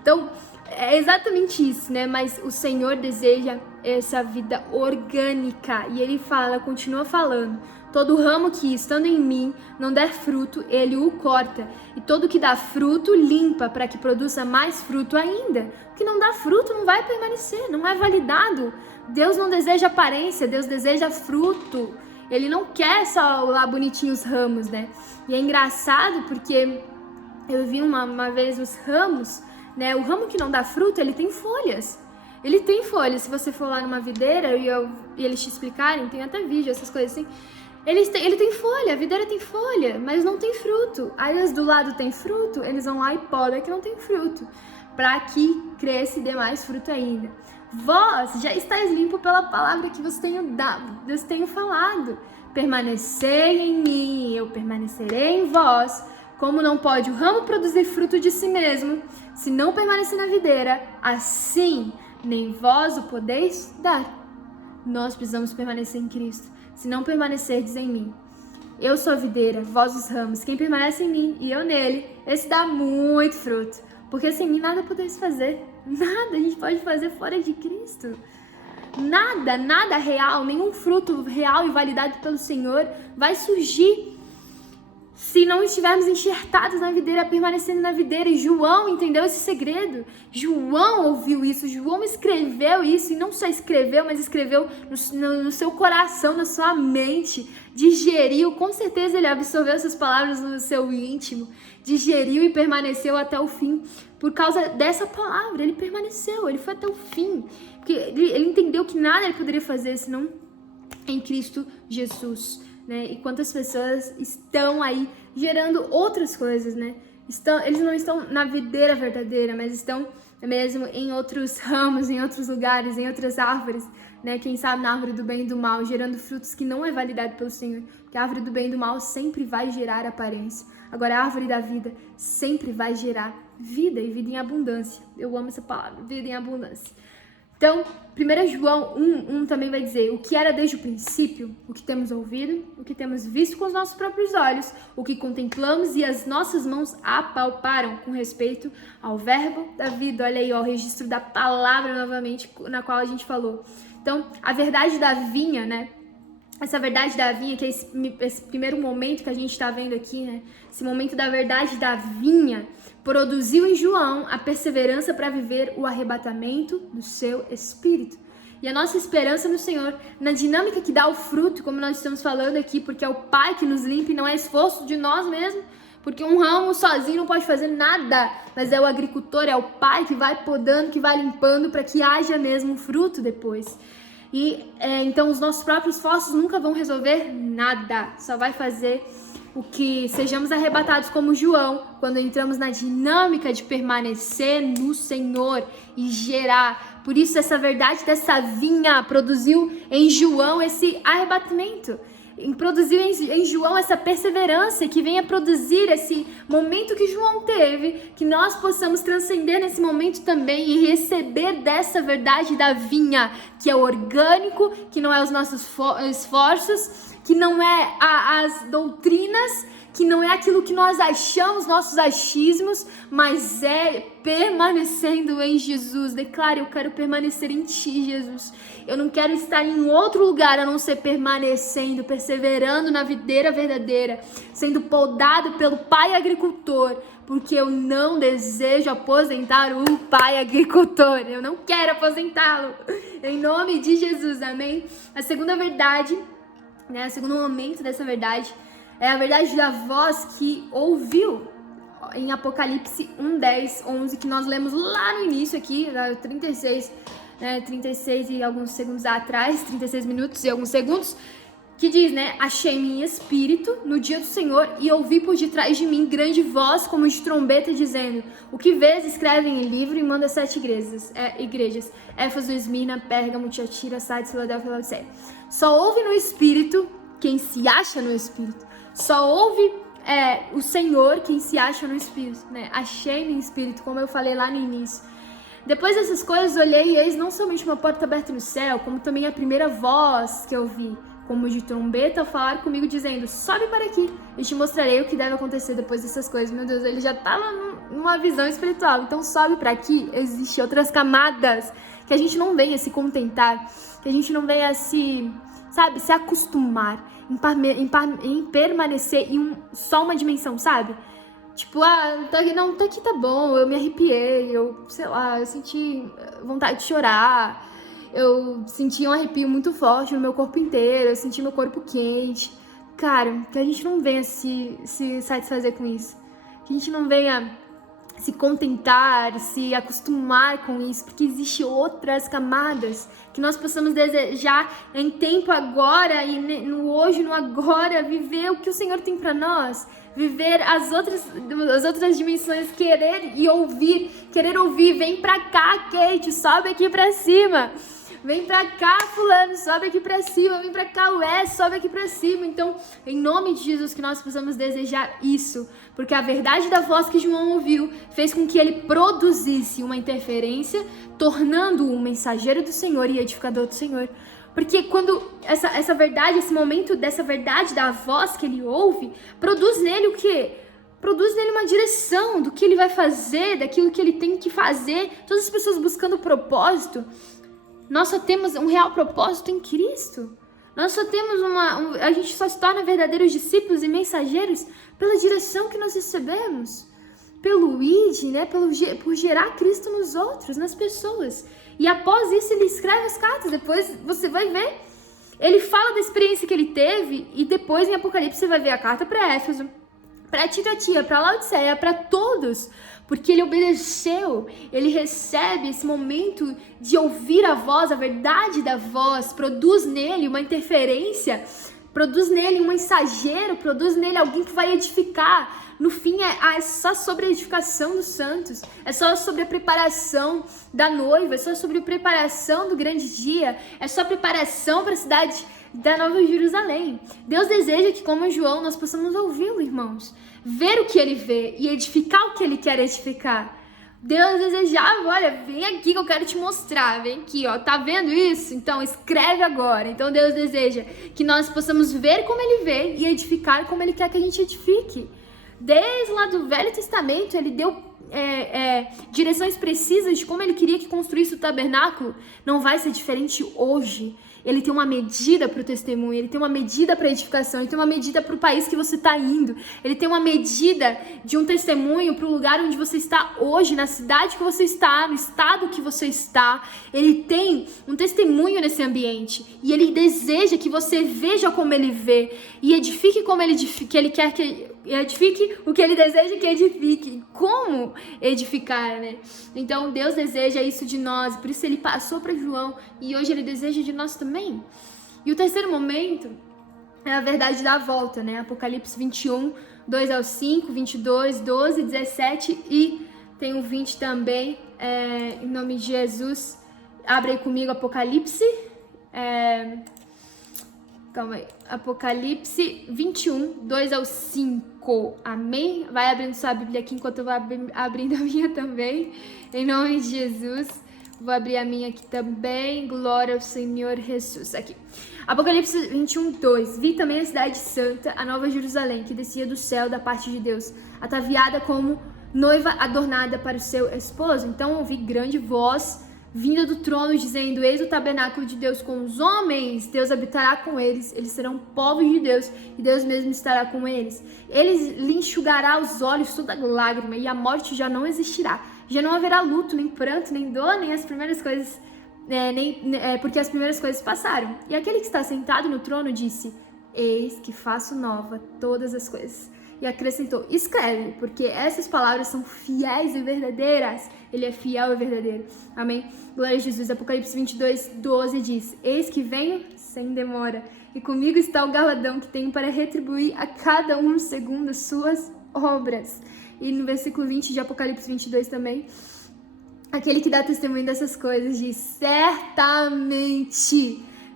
Então, é exatamente isso, né? Mas o Senhor deseja essa vida orgânica. E Ele fala, continua falando. Todo ramo que, estando em mim, não der fruto, Ele o corta. E todo que dá fruto, limpa, para que produza mais fruto ainda. O que não dá fruto não vai permanecer, não é validado. Deus não deseja aparência, Deus deseja fruto. Ele não quer só lá bonitinho os ramos, né? E é engraçado porque eu vi uma vez os ramos, né? O ramo que não dá fruto, ele tem folhas. Ele tem folhas. Se você for lá numa videira e eles te explicarem, tem até vídeo, essas coisas assim. Ele tem folha, a videira tem folha, mas não tem fruto. Aí as do lado tem fruto, eles vão lá e podam que não tem fruto, para que cresça e dê mais fruto ainda. Vós já estáis limpo pela palavra que vos tenho dado, vos tenho falado. Permanecei em mim, eu permanecerei em vós. Como não pode o ramo produzir fruto de si mesmo, se não permanecer na videira, assim nem vós o podeis dar. Nós precisamos permanecer em Cristo. Se não permanecerdes em mim, eu sou a videira, vós os ramos. Quem permanece em mim e eu nele, esse dá muito fruto. Porque sem mim nada podeis fazer. Nada a gente pode fazer fora de Cristo. Nada real, nenhum fruto real e validado pelo Senhor vai surgir se não estivermos enxertados na videira, permanecendo na videira. E João entendeu esse segredo. João ouviu isso, João escreveu isso. E não só escreveu, mas escreveu no seu coração, na sua mente. Digeriu, com certeza ele absorveu essas palavras no seu íntimo. Digeriu e permaneceu até o fim. Por causa dessa palavra, ele permaneceu, ele foi até o fim. Porque ele entendeu que nada ele poderia fazer senão em Cristo Jesus. Né? E quantas pessoas estão aí gerando outras coisas, né? Eles não estão na videira verdadeira, mas estão mesmo em outros ramos, em outros lugares, em outras árvores, né? Quem sabe na árvore do bem e do mal, gerando frutos que não é validado pelo Senhor. Porque a árvore do bem e do mal sempre vai gerar aparência. Agora a árvore da vida sempre vai gerar vida e vida em abundância. Eu amo essa palavra, vida em abundância. Então, 1 João 1 também vai dizer o que era desde o princípio, o que temos ouvido, o que temos visto com os nossos próprios olhos, o que contemplamos e as nossas mãos apalparam com respeito ao verbo da vida. Olha aí, ó, o registro da palavra novamente, na qual a gente falou. Então, a verdade da vinha, né? Essa verdade da vinha, que é esse primeiro momento que a gente está vendo aqui, né? Esse momento da verdade da vinha produziu em João a perseverança para viver o arrebatamento do seu espírito. E a nossa esperança no Senhor, na dinâmica que dá o fruto, como nós estamos falando aqui, porque é o Pai que nos limpa e não é esforço de nós mesmos, porque um ramo sozinho não pode fazer nada, mas é o agricultor, é o Pai que vai podando, que vai limpando para que haja mesmo fruto depois. Então os nossos próprios esforços nunca vão resolver nada, só vai fazer o que sejamos arrebatados como João, quando entramos na dinâmica de permanecer no Senhor e gerar. Por isso essa verdade dessa vinha produziu em João esse arrebatamento, produziu em João essa perseverança que venha produzir esse momento que João teve, que nós possamos transcender nesse momento também e receber dessa verdade da vinha, que é orgânico, que não é os nossos esforços, que não é as doutrinas, que não é aquilo que nós achamos, nossos achismos, mas é permanecendo em Jesus. Declare: eu quero permanecer em Ti, Jesus. Eu não quero estar em outro lugar a não ser permanecendo, perseverando na videira verdadeira, sendo podado pelo Pai agricultor, porque eu não desejo aposentar o Pai agricultor. Eu não quero aposentá-lo. Em nome de Jesus, amém? A segunda verdade, o segundo momento dessa verdade é a verdade da voz que ouviu em Apocalipse 1, 10, 11, que nós lemos lá no início aqui, 36 e alguns segundos atrás, 36 minutos e alguns segundos, que diz, achei-me em espírito no dia do Senhor e ouvi por detrás de mim grande voz como de trombeta dizendo: o que vês, escreve em livro e manda 7 igrejas, Éfeso, Esmirna, Pérgamo, Tiatira, Sardes, Filadélfia e Laodiceia. Só ouve no espírito quem se acha no espírito. Só ouve o Senhor quem se acha no espírito, Achei-me em espírito, como eu falei lá no início. Depois dessas coisas, olhei e eis não somente uma porta aberta no céu, como também a primeira voz que eu vi, como de trombeta, falar comigo dizendo: sobe para aqui, e te mostrarei o que deve acontecer depois dessas coisas. Meu Deus, ele já estava numa visão espiritual. Então sobe para aqui. Existem outras camadas que a gente não venha se contentar, que a gente não venha se acostumar em permanecer em só uma dimensão, sabe? Tipo, tá aqui tá bom, eu me arrepiei, eu senti vontade de chorar, eu senti um arrepio muito forte no meu corpo inteiro, eu senti meu corpo quente. Cara, que a gente não venha se satisfazer com isso, que a gente não venha se contentar, se acostumar com isso, porque existem outras camadas que nós possamos desejar em tempo agora e no hoje, no agora, viver o que o Senhor tem para nós, viver as outras dimensões, querer ouvir, vem pra cá, Kate, sobe aqui pra cima. Vem pra cá, fulano, sobe aqui pra cima. Vem pra cá, Wes, sobe aqui pra cima. Então, em nome de Jesus, que nós possamos desejar isso. Porque a verdade da voz que João ouviu fez com que ele produzisse uma interferência, tornando-o um mensageiro do Senhor e edificador do Senhor. Porque quando essa verdade, esse momento dessa verdade da voz que ele ouve, produz nele o quê? Produz nele uma direção do que ele vai fazer, daquilo que ele tem que fazer. Todas as pessoas buscando propósito. Nós só temos um real propósito em Cristo. Nós só temos a gente só se torna verdadeiros discípulos e mensageiros pela direção que nós recebemos. Pelo ID, por gerar Cristo nos outros, nas pessoas. E após isso ele escreve as cartas. Depois você vai ver. Ele fala da experiência que ele teve e depois em Apocalipse você vai ver a carta para Éfeso, para Tiatira, para Laodiceia, para todos. Porque ele obedeceu, ele recebe esse momento de ouvir a voz, a verdade da voz, produz nele uma interferência, produz nele um mensageiro, produz nele alguém que vai edificar. No fim, é só sobre a edificação dos santos, é só sobre a preparação da noiva, é só sobre a preparação do grande dia, é só preparação para a cidade da Nova Jerusalém. Deus deseja que, como João, nós possamos ouvi-lo, irmãos. Ver o que ele vê e edificar o que ele quer edificar. Deus desejava, olha, vem aqui que eu quero te mostrar, vem aqui, ó, tá vendo isso? Então escreve agora. Então Deus deseja que nós possamos ver como ele vê e edificar como ele quer que a gente edifique. Desde lá do Velho Testamento, ele deu direções precisas de como ele queria que construísse o tabernáculo. Não vai ser diferente hoje. Ele tem uma medida para o testemunho, ele tem uma medida para a edificação, ele tem uma medida para o país que você está indo, ele tem uma medida de um testemunho para o lugar onde você está hoje, na cidade que você está, no estado que você está. Ele tem um testemunho nesse ambiente e ele deseja que você veja como ele vê e edifique como ele quer que edifique o que ele deseja que edifique. Como edificar, né? Então Deus deseja isso de nós, por isso ele passou para João e hoje ele deseja de nós também. E o terceiro momento é a verdade da volta, né? Apocalipse 21, 2 ao 5, 22, 12, 17 e tem o 20 também, em nome de Jesus. Abre aí comigo Apocalipse. Calma aí. Apocalipse 21, 2 ao 5. Amém? Vai abrindo sua Bíblia aqui enquanto eu vou abrindo a minha também. Em nome de Jesus. Vou abrir a minha aqui também. Glória ao Senhor Jesus. Aqui. Apocalipse 21, 2. Vi também a cidade santa, a nova Jerusalém, que descia do céu da parte de Deus, ataviada como noiva adornada para o seu esposo. Então ouvi grande voz vinda do trono, dizendo: eis o tabernáculo de Deus com os homens, Deus habitará com eles, eles serão povos de Deus, e Deus mesmo estará com eles. Ele lhe enxugará os olhos toda lágrima, e a morte já não existirá. Já não haverá luto, nem pranto, nem dor, nem as primeiras coisas, porque as primeiras coisas passaram. E aquele que está sentado no trono disse: eis que faço nova todas as coisas. E acrescentou: escreve, porque essas palavras são fiéis e verdadeiras. Ele é fiel e verdadeiro. Amém? Glória a Jesus. Apocalipse 22, 12 diz: eis que venho sem demora, e comigo está o galardão que tenho para retribuir a cada um segundo as suas obras. E no versículo 20 de Apocalipse 22 também, aquele que dá testemunho dessas coisas diz: certamente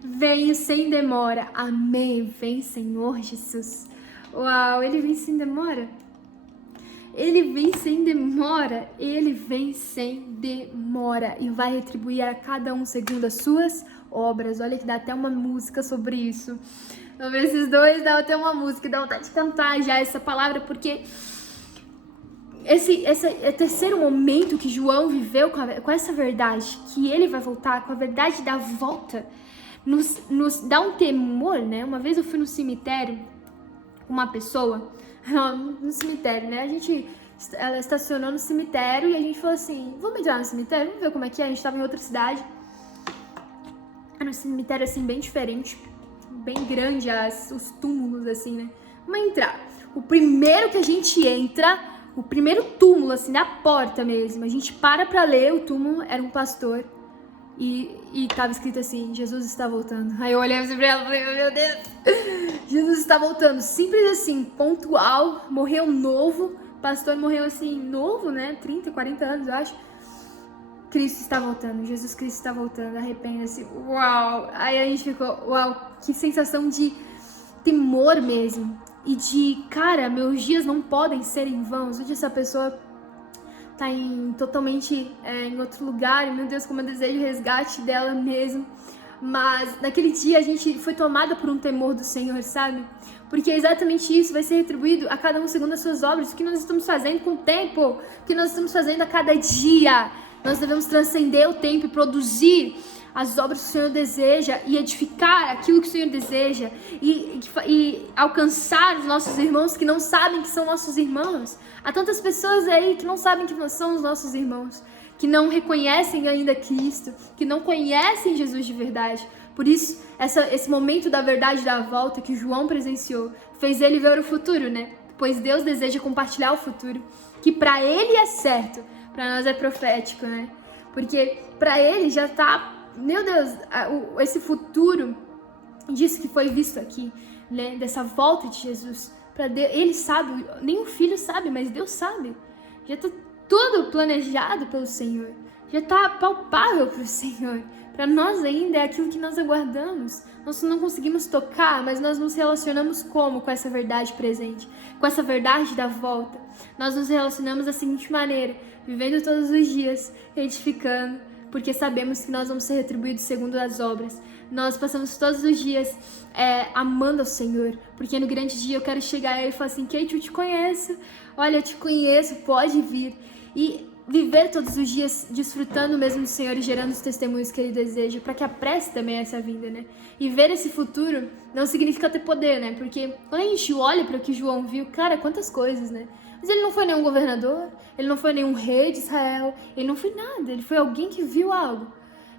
venho sem demora. Amém. Vem, Senhor Jesus. Uau, ele vem sem demora. Ele vem sem demora. Ele vem sem demora. E vai retribuir a cada um segundo as suas obras. Olha que dá até uma música sobre isso. Sobre esses dois dá até uma música. Dá vontade de cantar já essa palavra, porque esse é o terceiro momento que João viveu com essa verdade. Que ele vai voltar, com a verdade da volta. Nos dá um temor, né? Uma vez eu fui no cemitério, uma pessoa no cemitério, né? Ela estacionou no cemitério e a gente falou assim: vamos entrar no cemitério, vamos ver como é que é. A gente tava em outra cidade. Era um cemitério assim bem diferente, bem grande, os túmulos assim, né? Vamos entrar. O primeiro que a gente entra, o primeiro túmulo assim, na porta mesmo, a gente pra ler o túmulo, era um pastor. E tava escrito assim: Jesus está voltando. Aí eu olhei assim pra ela e falei: meu Deus, Jesus está voltando. Simples assim, pontual. Morreu novo. Pastor morreu assim, novo, né? 30, 40 anos, eu acho. Cristo está voltando. Jesus Cristo está voltando. Arrependa-se. Uau. Aí a gente ficou: uau, que sensação de temor mesmo. E de, cara, meus dias não podem ser em vão. Hoje essa pessoa tá totalmente em outro lugar, e meu Deus, como eu desejo o resgate dela mesmo. Mas naquele dia a gente foi tomada por um temor do Senhor, sabe? Porque exatamente isso vai ser retribuído a cada um segundo as suas obras. O que nós estamos fazendo com o tempo, o que nós estamos fazendo a cada dia. Nós devemos transcender o tempo e produzir as obras que o Senhor deseja e edificar aquilo que o Senhor deseja e alcançar os nossos irmãos que não sabem que são nossos irmãos. Há tantas pessoas aí que não sabem que nós somos nossos irmãos, que não reconhecem ainda Cristo, que não conhecem Jesus de verdade. Por isso, esse momento da verdade da volta que João presenciou fez ele ver o futuro, né? Pois Deus deseja compartilhar o futuro, que para ele é certo, para nós é profético, né? Porque para ele já tá, meu Deus, esse futuro disso que foi visto aqui, né? Dessa volta de Jesus. Para Deus, ele sabe, nem o filho sabe, mas Deus sabe. Já está tudo planejado pelo Senhor. Já está palpável para o Senhor. Para nós ainda é aquilo que nós aguardamos. Nós não conseguimos tocar, mas nós nos relacionamos como com essa verdade presente? Com essa verdade da volta. Nós nos relacionamos da seguinte maneira: vivendo todos os dias, edificando, porque sabemos que nós vamos ser retribuídos segundo as obras. Nós passamos todos os dias amando ao Senhor, porque no grande dia eu quero chegar a Ele e falar assim: Kate, eu te conheço, olha, eu te conheço, pode vir. E viver todos os dias desfrutando mesmo do Senhor e gerando os testemunhos que Ele deseja, para que apresse também essa vinda, né? E ver esse futuro não significa ter poder, né? Porque quando a gente olha para o que João viu, cara, quantas coisas, né? Mas ele não foi nenhum governador, ele não foi nenhum rei de Israel, ele não foi nada, ele foi alguém que viu algo.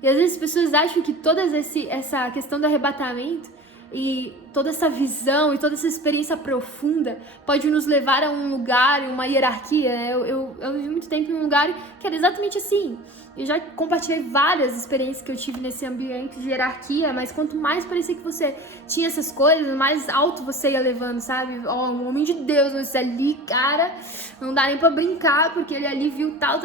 E às vezes as pessoas acham que toda essa questão do arrebatamento e toda essa visão e toda essa experiência profunda pode nos levar a um lugar, uma hierarquia. Eu vivi muito tempo em um lugar que era exatamente assim. Eu já compartilhei várias experiências que eu tive nesse ambiente de hierarquia, mas quanto mais parecia que você tinha essas coisas, mais alto você ia levando, sabe? Ó, um homem de Deus, esse ali, cara, não dá nem pra brincar, porque ele ali viu tal.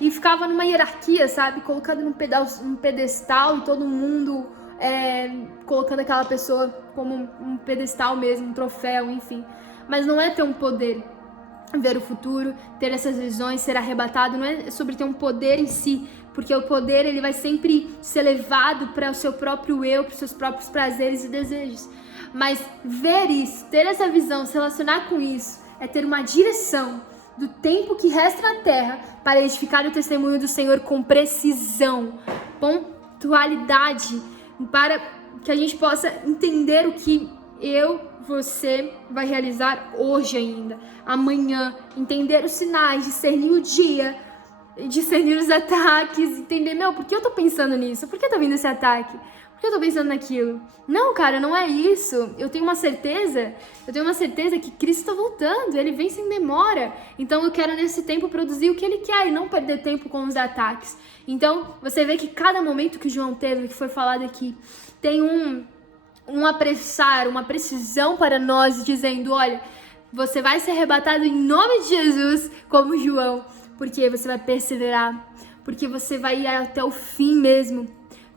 E ficava numa hierarquia, sabe? Colocado num pedestal e todo mundo colocando aquela pessoa como um pedestal mesmo, um troféu, enfim. Mas não é ter um poder, ver o futuro, ter essas visões, ser arrebatado, não é sobre ter um poder em si, porque o poder ele vai sempre ser levado para o seu próprio eu, para os seus próprios prazeres e desejos. Mas ver isso, ter essa visão, se relacionar com isso, é ter uma direção do tempo que resta na terra para edificar o testemunho do Senhor com precisão, pontualidade, para que a gente possa entender o que você vai realizar hoje ainda, amanhã, entender os sinais, discernir o dia, discernir os ataques, entender, por que eu tô pensando nisso? Por que tá vindo esse ataque? Por que eu tô pensando naquilo? Não, cara, não é isso. Eu tenho uma certeza que Cristo tá voltando, ele vem sem demora. Então eu quero nesse tempo produzir o que ele quer e não perder tempo com os ataques. Então você vê que cada momento que João teve, que foi falado aqui, tem um apressar, uma precisão para nós, dizendo, olha, você vai ser arrebatado em nome de Jesus, como João, porque você vai perseverar, porque você vai ir até o fim mesmo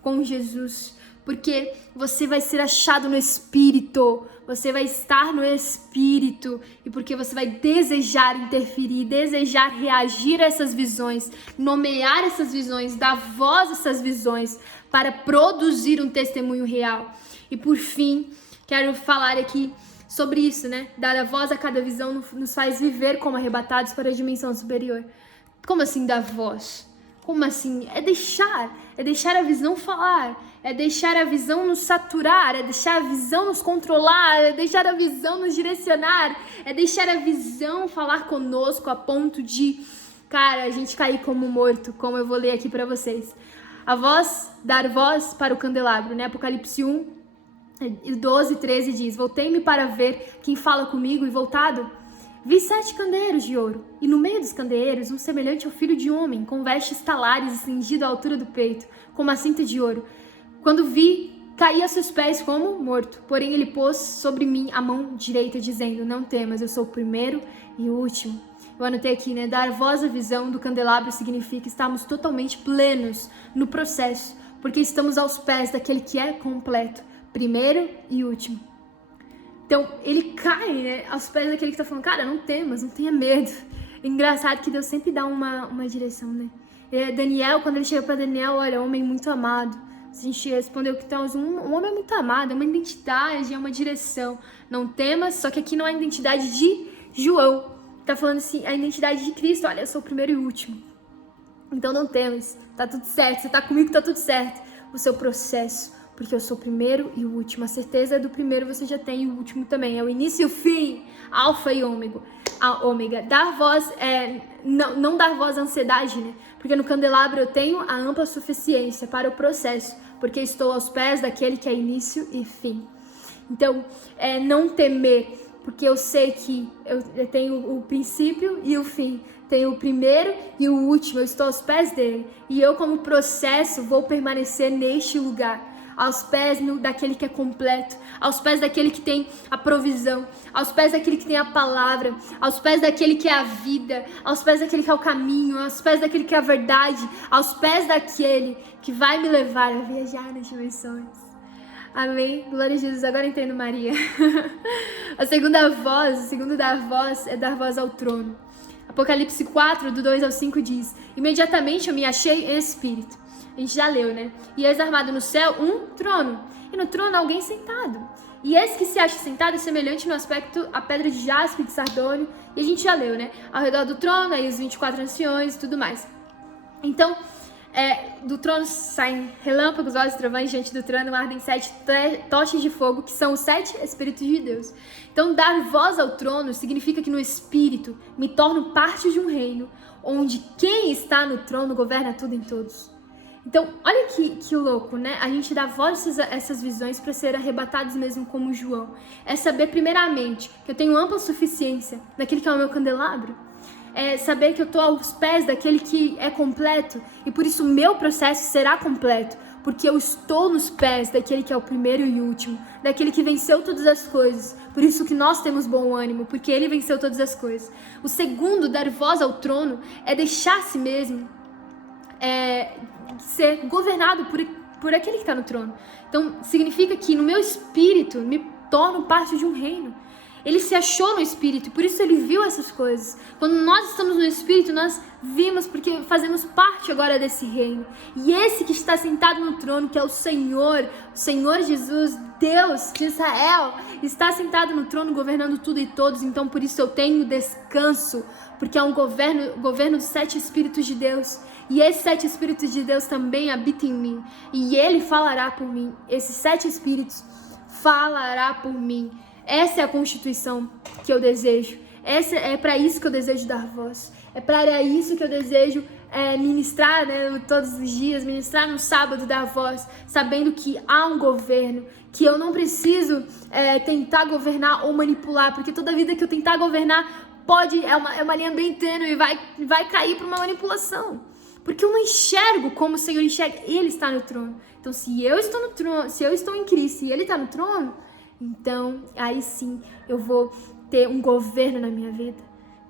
com Jesus, porque você vai ser achado no Espírito, você vai estar no Espírito, e porque você vai desejar interferir, desejar reagir a essas visões, nomear essas visões, dar voz a essas visões, para produzir um testemunho real. E por fim, quero falar aqui sobre isso, né? Dar a voz a cada visão nos faz viver como arrebatados para a dimensão superior. Como assim dar voz? Como assim? É deixar a visão falar, é deixar a visão nos saturar, é deixar a visão nos controlar, é deixar a visão nos direcionar, é deixar a visão falar conosco a ponto de, cara, a gente cair como morto, como eu vou ler aqui para vocês. A voz, dar voz para o candelabro, né? Apocalipse 1, 12, 13 diz, voltei-me para ver quem fala comigo e voltado, vi 7 candeeiros de ouro, e no meio dos candeeiros, um semelhante ao filho de homem, com vestes talares e cingido à altura do peito, com uma cinta de ouro. Quando vi, caí a seus pés como morto, porém ele pôs sobre mim a mão direita, dizendo, não temas, eu sou o primeiro e o último. Eu anotei aqui, né? Dar voz à visão do candelabro significa estarmos totalmente plenos no processo, porque estamos aos pés daquele que é completo, primeiro e último. Então, ele cai, né, aos pés daquele que tá falando, cara, não temas, não tenha medo. É engraçado que Deus sempre dá uma direção, né? Daniel, quando ele chega pra Daniel, olha, homem muito amado. A gente respondeu que então, um homem muito amado, é uma identidade, é uma direção. Não temas, só que aqui não é a identidade de João. Tá falando assim, a identidade de Cristo, olha, eu sou o primeiro e o último. Então não temas, tá tudo certo, você tá comigo, tá tudo certo. O seu processo, porque eu sou o primeiro e o último. A certeza é do primeiro você já tem, e o último também. É o início e o fim, alfa e ômega. Dar voz, não dar voz à ansiedade, né? Porque no candelabro eu tenho a ampla suficiência para o processo, porque estou aos pés daquele que é início e fim. Então, não temer, porque eu sei que eu tenho o princípio e o fim. Tenho o primeiro e o último, eu estou aos pés dele. E eu, como processo, vou permanecer neste lugar. Aos pés daquele que é completo, aos pés daquele que tem a provisão, aos pés daquele que tem a palavra, aos pés daquele que é a vida, aos pés daquele que é o caminho, aos pés daquele que é a verdade, aos pés daquele que vai me levar a viajar nas dimensões. Amém? Glória a Jesus. Agora entendo Maria. O segundo dar voz é dar voz ao trono. Apocalipse 4, do 2 ao 5 diz, imediatamente eu me achei em espírito. A gente já leu, né? E eis armado no céu um trono, e no trono alguém sentado. E esse que se acha sentado é semelhante no aspecto à pedra de jaspe, de sardônio, e a gente já leu, né? Ao redor do trono, aí os 24 anciões e tudo mais. Então, do trono saem relâmpagos, vozes, trovões, diante do trono ardem 7 tochas de fogo, que são os 7 Espíritos de Deus. Então, dar voz ao trono significa que no Espírito me torno parte de um reino, onde quem está no trono governa tudo em todos. Então, olha que louco, né? A gente dá voz a essas visões para ser arrebatados mesmo como João. É saber, primeiramente, que eu tenho ampla suficiência naquele que é o meu candelabro. É saber que eu estou aos pés daquele que é completo e por isso o meu processo será completo, porque eu estou nos pés daquele que é o primeiro e último, daquele que venceu todas as coisas. Por isso que nós temos bom ânimo, porque ele venceu todas as coisas. O segundo, dar voz ao trono, é deixar a si mesmo ser governado por aquele que está no trono. Então, significa que no meu espírito me torno parte de um reino. Ele se achou no espírito e por isso ele viu essas coisas. Quando nós estamos no espírito, nós vimos porque fazemos parte agora desse reino. E esse que está sentado no trono, que é o Senhor Jesus, Deus de Israel, está sentado no trono governando tudo e todos. Então por isso eu tenho descanso, porque é um governo dos 7 Espíritos de Deus. E esses 7 Espíritos de Deus também habitam em mim. E Ele falará por mim. Esses 7 Espíritos falará por mim. Essa é a constituição que eu desejo. É para isso que eu desejo dar voz. É para isso que eu desejo ministrar, né, todos os dias, ministrar no sábado, dar voz, sabendo que há um governo, que eu não preciso tentar governar ou manipular, porque toda vida que eu tentar governar é uma linha bem tênue e vai cair para uma manipulação. Porque eu não enxergo como o Senhor enxerga. Ele está no trono. Então, se eu estou no trono, se eu estou em Cristo e Ele está no trono, então, aí sim, eu vou ter um governo na minha vida.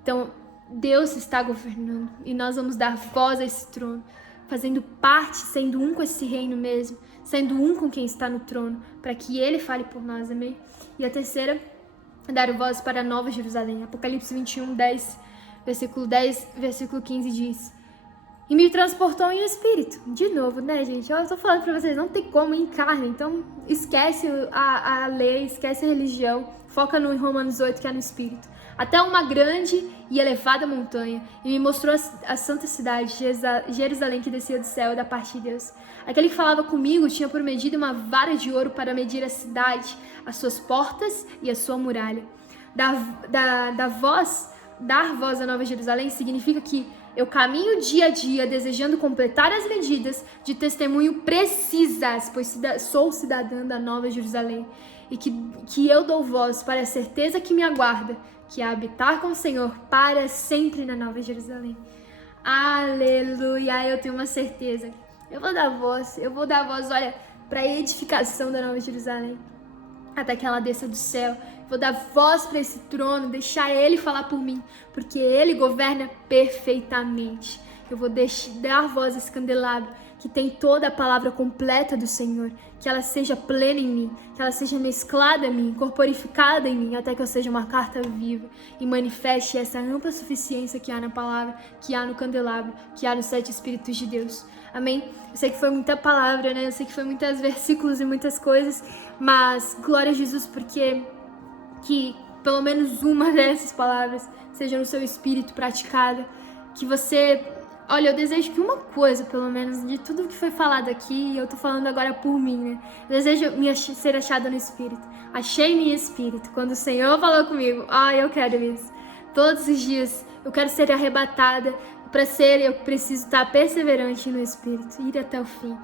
Então, Deus está governando e nós vamos dar voz a esse trono, fazendo parte, sendo um com esse reino mesmo, sendo um com quem está no trono, para que Ele fale por nós, amém? E a terceira, dar voz para a Nova Jerusalém. Apocalipse 21, 10, versículo 15 diz: e me transportou em espírito. De novo, né, gente? Eu tô falando pra vocês, não tem como em carne. Então, esquece a lei, esquece a religião. Foca no Romanos 8, que é no espírito. Até uma grande e elevada montanha. E me mostrou a santa cidade, Jerusalém, que descia do céu da parte de Deus. Aquele que falava comigo tinha por medida uma vara de ouro para medir a cidade, as suas portas e a sua muralha. Dar voz à Nova Jerusalém significa que eu caminho dia a dia desejando completar as medidas de testemunho precisas, pois sou cidadã da Nova Jerusalém. E que eu dou voz para a certeza que me aguarda, que é habitar com o Senhor para sempre na Nova Jerusalém. Aleluia, eu tenho uma certeza. Eu vou dar voz, olha, para a edificação da Nova Jerusalém, até que ela desça do céu. Vou dar voz para esse trono, deixar Ele falar por mim, porque Ele governa perfeitamente. Eu vou dar voz a esse candelabro, que tem toda a palavra completa do Senhor, que ela seja plena em mim, que ela seja mesclada em mim, corporificada em mim, até que eu seja uma carta viva e manifeste essa ampla suficiência que há na palavra, que há no candelabro, que há nos 7 Espíritos de Deus. Amém? Eu sei que foi muita palavra, né? Eu sei que foi muitos versículos e muitas coisas, mas glória a Jesus, porque que pelo menos uma dessas palavras seja no seu espírito praticada, que você, olha, eu desejo que uma coisa, pelo menos, de tudo que foi falado aqui, eu tô falando agora por mim, né? Eu desejo ser achada no espírito. Achei-me em espírito. Quando o Senhor falou comigo, eu quero isso. Todos os dias eu quero ser arrebatada. Para ser, eu preciso estar perseverante no espírito, ir até o fim,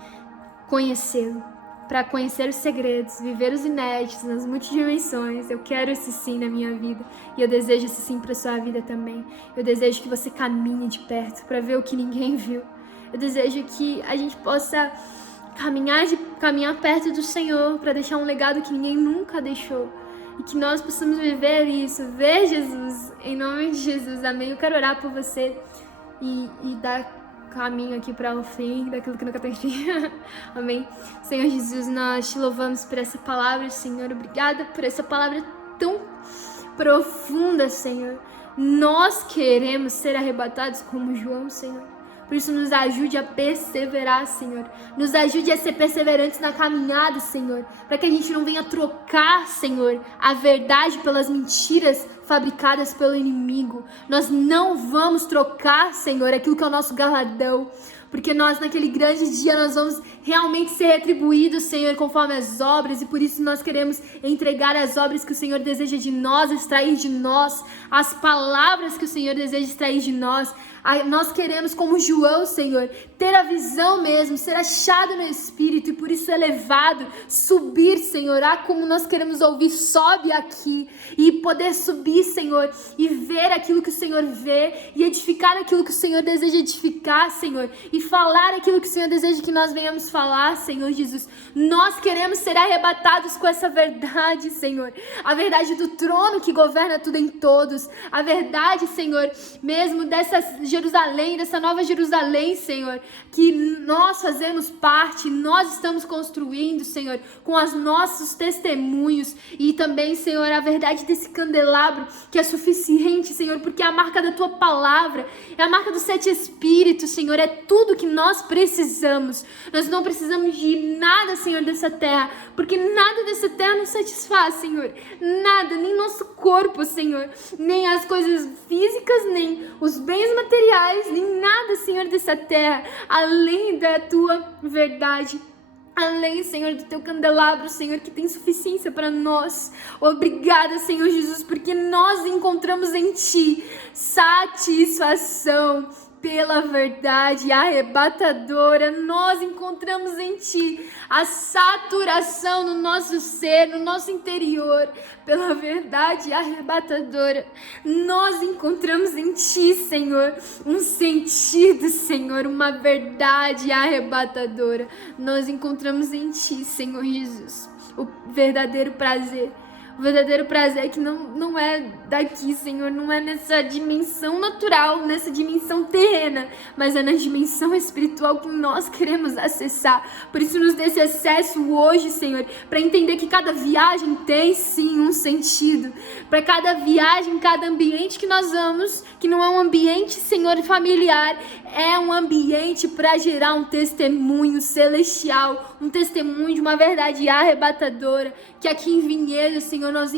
conhecê-lo. Para conhecer os segredos, viver os inéditos nas multidimensões. Eu quero esse sim na minha vida. E eu desejo esse sim para sua vida também. Eu desejo que você caminhe de perto para ver o que ninguém viu. Eu desejo que a gente possa caminhar perto do Senhor para deixar um legado que ninguém nunca deixou. E que nós possamos viver isso, ver Jesus, em nome de Jesus. Amém. Eu quero orar por você e dar caminho aqui para o fim daquilo que nunca tem fim. Amém. Senhor Jesus, nós te louvamos por essa palavra, Senhor. Obrigada por essa palavra tão profunda, Senhor. Nós queremos ser arrebatados como João, Senhor. Por isso, nos ajude a perseverar, Senhor. Nos ajude a ser perseverantes na caminhada, Senhor. Para que a gente não venha trocar, Senhor, a verdade pelas mentiras fabricadas pelo inimigo. Nós não vamos trocar, Senhor, aquilo que é o nosso galardão. porque nós naquele grande dia nós vamos realmente ser retribuídos, Senhor, conforme as obras, e por isso nós queremos entregar as obras que o Senhor deseja de nós, extrair de nós, as palavras que o Senhor deseja extrair de nós. Nós queremos, como João, Senhor, ter a visão mesmo, ser achado no Espírito e por isso elevado, subir, Senhor, como nós queremos ouvir, sobe aqui e poder subir, Senhor, e ver aquilo que o Senhor vê e edificar aquilo que o Senhor deseja edificar, Senhor, e falar aquilo que o Senhor deseja que nós venhamos falar, Senhor Jesus. Nós queremos ser arrebatados com essa verdade, Senhor, a verdade do trono que governa tudo em todos, a verdade, Senhor, mesmo dessa Jerusalém, dessa nova Jerusalém, Senhor, que nós fazemos parte, nós estamos construindo, Senhor, com os nossos testemunhos e também, Senhor, a verdade desse candelabro que é suficiente, Senhor, porque é a marca da Tua palavra, é a marca dos 7 Espíritos, Senhor, é tudo que nós precisamos. Nós não precisamos de nada, Senhor, dessa terra, porque nada dessa terra nos satisfaz, Senhor, nada, nem nosso corpo, Senhor, nem as coisas físicas, nem os bens materiais, nem nada, Senhor, dessa terra, além da Tua verdade, além, Senhor, do Teu candelabro, Senhor, que tem suficiência para nós. Obrigada, Senhor Jesus, porque nós encontramos em Ti satisfação pela verdade arrebatadora. Nós encontramos em Ti a saturação no nosso ser, no nosso interior, pela verdade arrebatadora. Nós encontramos em Ti, Senhor, um sentido, Senhor, uma verdade arrebatadora. Nós encontramos em Ti, Senhor Jesus, o verdadeiro prazer. O verdadeiro prazer que não é daqui, Senhor, não é nessa dimensão natural, nessa dimensão terrena, mas é na dimensão espiritual que nós queremos acessar. Por isso nos dê esse acesso hoje, Senhor, para entender que cada viagem tem sim um sentido. Para cada viagem, cada ambiente que nós vamos, que não é um ambiente, Senhor, familiar, é um ambiente para gerar um testemunho celestial, um testemunho de uma verdade arrebatadora, que aqui em Vinhedo, Senhor, nós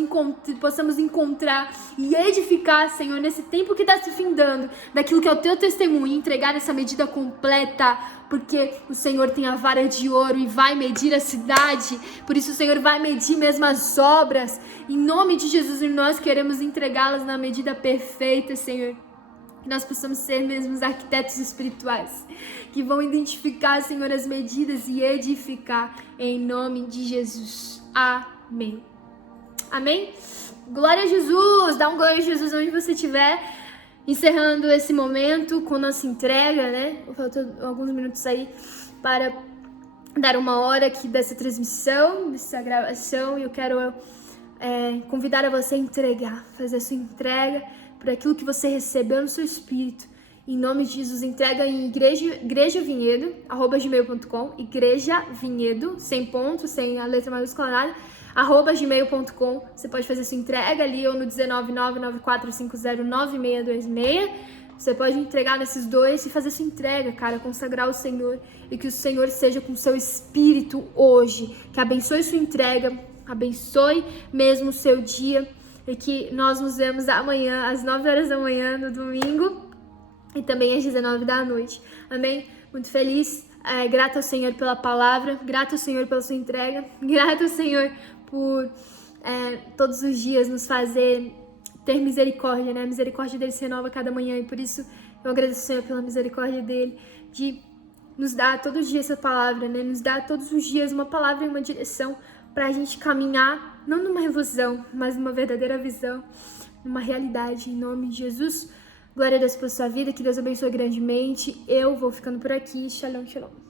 possamos encontrar e edificar, Senhor, nesse tempo que está se findando, daquilo que é o Teu testemunho, entregar essa medida completa, porque o Senhor tem a vara de ouro e vai medir a cidade, por isso o Senhor vai medir mesmo as obras, em nome de Jesus, e nós queremos entregá-las na medida perfeita, Senhor. Que nós possamos ser mesmo os arquitetos espirituais, que vão identificar, Senhor, as medidas e edificar, em nome de Jesus. Amém. Amém? Glória a Jesus! Dá um glória a Jesus onde você estiver, encerrando esse momento com nossa entrega, né? Faltam alguns minutos aí para dar uma hora aqui dessa transmissão, dessa gravação, e eu quero convidar a você a entregar, fazer a sua entrega por aquilo que você recebeu no seu espírito. Em nome de Jesus, entrega em igrejavinhedo@gmail.com, Igreja Vinhedo, sem ponto, sem a letra maiúscula, nada, @gmail.com. Você pode fazer sua entrega ali ou no 19994509626. Você pode entregar nesses dois e fazer sua entrega, cara, consagrar ao Senhor, e que o Senhor seja com seu espírito hoje, que abençoe sua entrega, abençoe mesmo o seu dia, e que nós nos vemos amanhã às 9 horas da manhã, no domingo, e também às 19 da noite. Amém? Muito feliz, grata ao Senhor pela palavra, grata ao Senhor pela sua entrega, grata ao Senhor por todos os dias nos fazer ter misericórdia, né? A misericórdia dele se renova cada manhã, e por isso eu agradeço ao Senhor pela misericórdia dele, de nos dar todos os dias essa palavra, né? Nos dar todos os dias uma palavra e uma direção pra gente caminhar, não numa ilusão, mas numa verdadeira visão, numa realidade, em nome de Jesus. Glória a Deus pela sua vida, que Deus abençoe grandemente. Eu vou ficando por aqui. Shalom, shalom.